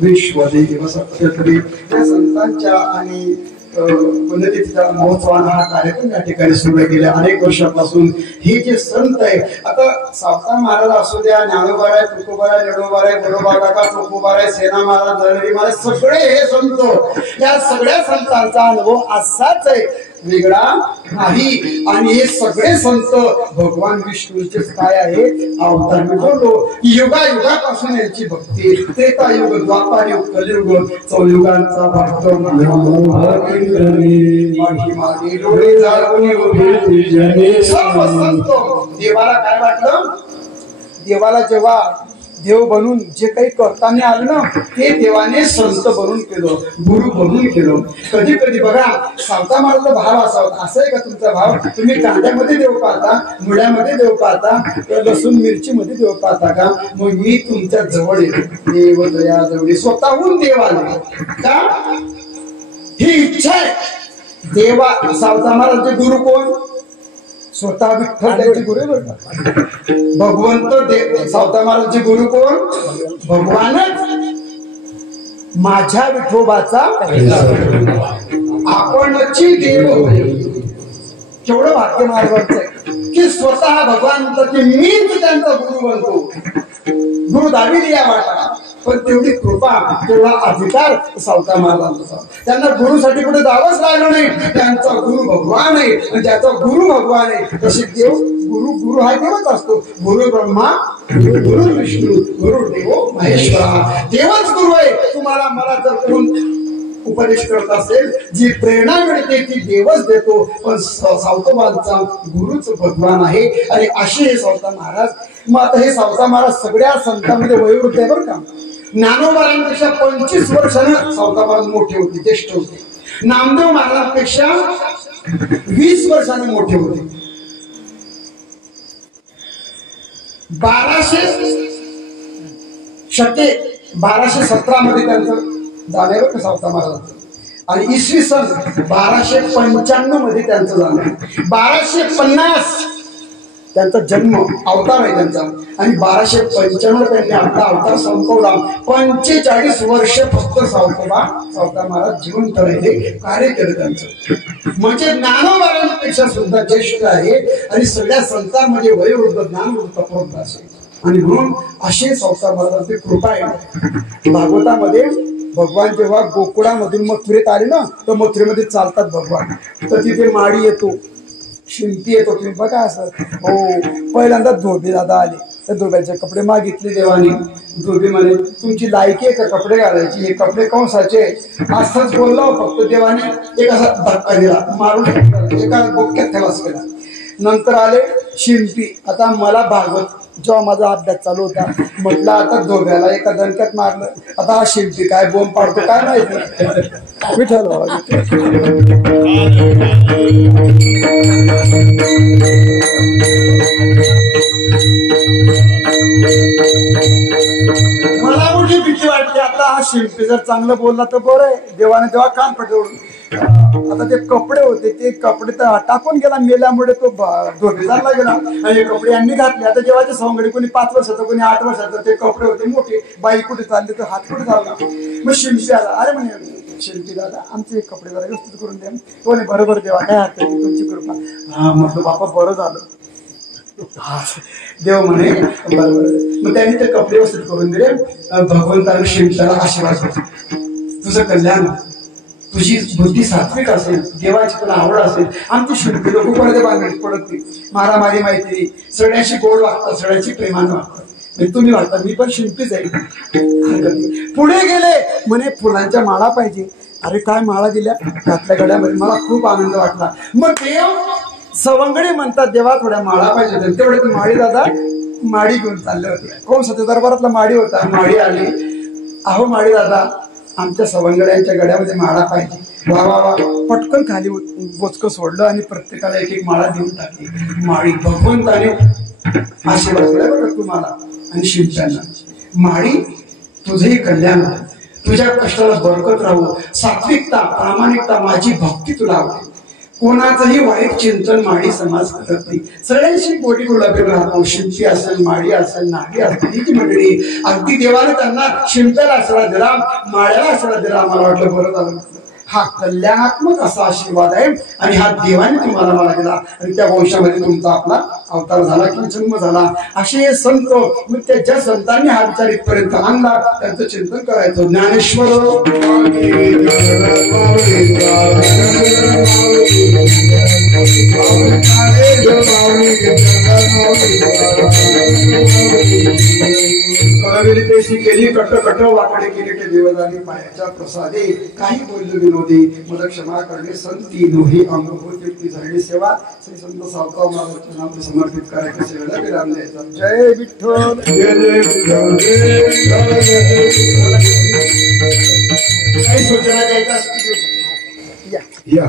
विश्वदेव सत्यत्री त्या संतांच्या आणि पुण्यतिथीचा महोत्सवाला हा कार्यक्रम या ठिकाणी सुरू गेल्या अनेक वर्षापासून. हे जे संत आहे, आता सावता महाराज असू द्या, ज्ञानोबा आहे, तुकोबा आहे, लडोबा आहे, बरोबा काका, चोकोबा आहे, सेना महाराज, दळवी महाराज, सगळे हे संत, या सगळ्या संतांचा अनुभव असाच आहे, वेगळा नाही. आणि हे सगळे संत भगवान विष्णूचे काय आहे अवतार. मी बोललो युगायुगापासून यांची भक्ती, त्रेतायुग, द्वापारयुग, कलियुग, चौयुगांचा भक्त सर्व संत. देवाला काय वाटलं, देवाला जेव्हा देव बनून जे काही करताना आलं ना, ते देवाने संत बनून केलं, गुरु बनून केलं. कधी कधी बघा, सावता महाराजचा भाव असावा. असं आहे का तुमचा भाव? तुम्ही कांद्यामध्ये देव पाहता, मुळ्यामध्ये देव पाहता, लसूण मिरची मध्ये देव पाहता का? मग मी तुमच्या जवळ येतो, देव दया जवळ स्वतःहून देव आले का? ही इच्छा आहे. देवा सावता महाराजचे गुरु कोण? स्वतः विठ्ठल त्यांचे गुरु भगवंत. सावता महाराजचे गुरु कोण? भगवानच. माझ्या विठोबाचा आपणची देव. केवढं भाग्य महाराजांचं आहे की स्वतः भगवान म्हणतात की मीच त्यांचा गुरु बनतो. गुरु दाविली या वाटा, पण तेवढी कृपा, तेवढा अधिकार सावता महाराजांचा. त्यांना गुरुसाठी कुठे जावंच लागलं नाही. त्यांचा गुरु भगवान आहे, आणि ज्याचा गुरु भगवान आहे तसे देव गुरु हा देवच असतो. गुरु ब्रह्मा, गुरु विष्णू, गुरु देवो महेश्वरा. देवच गुरु आहे. तुम्हाला मला जर कोण उपदेश करत असेल, जी प्रेरणा मिळते ती देवच देतो, पण सावतोबांचा गुरुच भगवान आहे. आणि असे हे सावता महाराज. मग आता हे सावता महाराज सगळ्या संतांमध्ये वयोवृद्ध आहे बरं का. ज्ञानोबारांपेक्षा 25 वर्षानं सावता महाराज मोठे होते, ज्येष्ठ होते. नामदेव महाराजांपेक्षा 20 वर्षानं मोठे होते. 1217 मध्ये त्यांचं जाणेवर का सावता महाराजांचं. आणि इसवी सन 1295 मध्ये त्यांचं जाणं. 1250 त्यांचा जन्म, अवतार आहे त्यांचा. आणि 1295 त्यांनी आपला अवतार संपवला. 45 वर्ष फक्त सावता महाराज जिवंत राहिले, कार्य केलं त्यांचं. म्हणजे ज्ञानोबारांपेक्षा सुद्धा ज्येष्ठ आहे. आणि सगळ्या संतांमध्ये वयोवृद्ध, ज्ञानवृद्ध, तपोवृद्ध असे. आणि म्हणून असे सावता महाराजांची कृपा आहे. भागवतामध्ये भगवान जेव्हा गोकुळामधून मथुरेत आले ना, तर मथुरेमध्ये चालतात भगवान. तर तिथे माडी येतो, शिंपी येतो. तुम्ही बघा असं. हो, पहिल्यांदा धोबी दादा आले. तर धोब्याचे कपडे मागितले देवाने. धोबी म्हणे तुमची लायकी आहे का कपडे घालायची? हे कपडे कंसाचे. असंच बोललो. फक्त देवाने एक असा धक्का दिला, मारून एका बोक्यात ठेवास केला. नंतर आले शिंपी. आता मला भागवत जेव्हा माझा अभ्यास चालू होता, म्हटलं आता धोब्याला एका दणक्यात मारलं. आता हा शिंपी काय बोंब पाडतो काय माहिती. विठ्ठल मला मोठी भीती वाटते. आता हा शिंपी जर चांगलं बोलला तर बरं आहे. देवाने तेव्हा कान पटवून. आता ते कपडे होते, ते कपडे तर टाकून गेला, मेल्यामुळे तो धोबी चालला गेला. आणि कपडे यांनी घातले. आता जेव्हाचे सवंगडी, कोणी 5 वर्षाचं, कोणी 8 वर्षाचं. ते कपडे होते मोठे. बाई कुठे चालले तर हात कुठे चालला. मग शिंपी आला. अरे म्हणे शिंपी दादा आमचे कपडे जरा व्यवस्थित करून द्या. कोणी बरोबर देवा, काय हरकत नाही, तुमची कृपा. हा म्हटलं बापा बरं झालं. देव म्हणे बरोबर. मग त्यांनी ते कपडे व्यवस्थित करून दिले. भगवंताने शिंपीला आशीर्वाद दिला, तुझं कल्याण, तुझी बुद्धी सात्विक असेल, देवाची तुला आवड असेल. आमची शिंपी लोक परत बांधणी पडत नाही, मारामारी माहिती, सगळ्याशी गोड वागतात, सगळ्याची प्रेमानं वागतात. तुम्ही वाटता मी पण शिंपीच आहे. पुढे गेले म्हणे फुलांच्या माळा पाहिजे. अरे काय माळा दिल्या घातल्या गड्यामध्ये, मला खूप आनंद वाटला. मग देव सवंगडी म्हणतात, देवा थोड्या माळा पाहिजे. तेवढे ती माळी दादा माडी घेऊन चालले होते. कोण सत्य दरबारातला माडी होता. माडी आली, अहो माडी दादा आमच्या सवंगड्यांच्या गड्यामध्ये माळा पाहिजे. वा वा वा, पटकन खाली बोचकं सोडलं आणि प्रत्येकाला एक एक माळा देऊन टाकली. माळी भगवंताने आशीर्वाद दिला बघा तुम्हाला आणि शिवच्यांना. माळी तुझंही कल्याण हो, तुझ्या कष्टाला बरकत राहू, सात्विकता प्रामाणिकता माझी भक्ती तुला आवडेल. कोणाचंही वाईट चिंतन माळी समाज करत नाही. सगळ्यांशी बोटी गुलाबी राहतो. शिंपी असेल, माळी असेल, नागी असतील ही मंडळी. अगदी देवाने त्यांना शिंप्याला आसरा दिला, माळ्याला आसरा दिला. मला वाटलं बरं झालं. हा कल्याणात्मक असा आशीर्वाद आहे आणि हा देवाने तुम्हाला मला दिला आणि त्या वंशामध्ये तुमचा आपला अवतार झाला किंवा जन्म झाला. असे संत, मग त्या ज्या संतांनी हा विचार इथपर्यंत आणला त्यांचं चिंतन करायचं. ज्ञानेश्वर कळविली केली कट कट वाकडे केले ते देवदानी पायाच्या प्रसादे. काही बोललो विनोदी मला क्षमा करणे संती दोही अनुभूती ती झाली सेवा. श्री संत सावकाव महाराजांच्या नाम समर्पित करायच्या सेवेला विराम द्यायचा. जय विठ्ठल. काही सूचना द्यायच्या असतील या.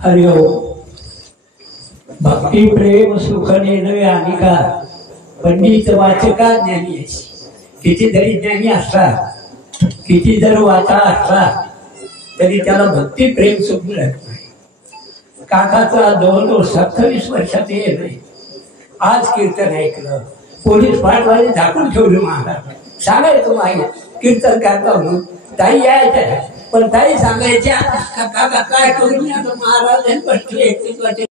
हरि ओम. भक्ती प्रेम सुख नेनवे अनिका पंडित वाचका ज्ञानी याची. किती जरी ज्ञानी असला, किती जर वाचा असला तरी त्याला भक्ती प्रेम सुख मिळत नाही. काकाचा 27 वर्षात हे नाही. आज कीर्तन ऐकलं, पोलीस पाटवाने झाकून ठेवलं. महाराज सांगायचं मागे कीर्तन करता म्हणून. ताई यायच्या पण ताई सांगायच्या काका काय करून महाराज बसले.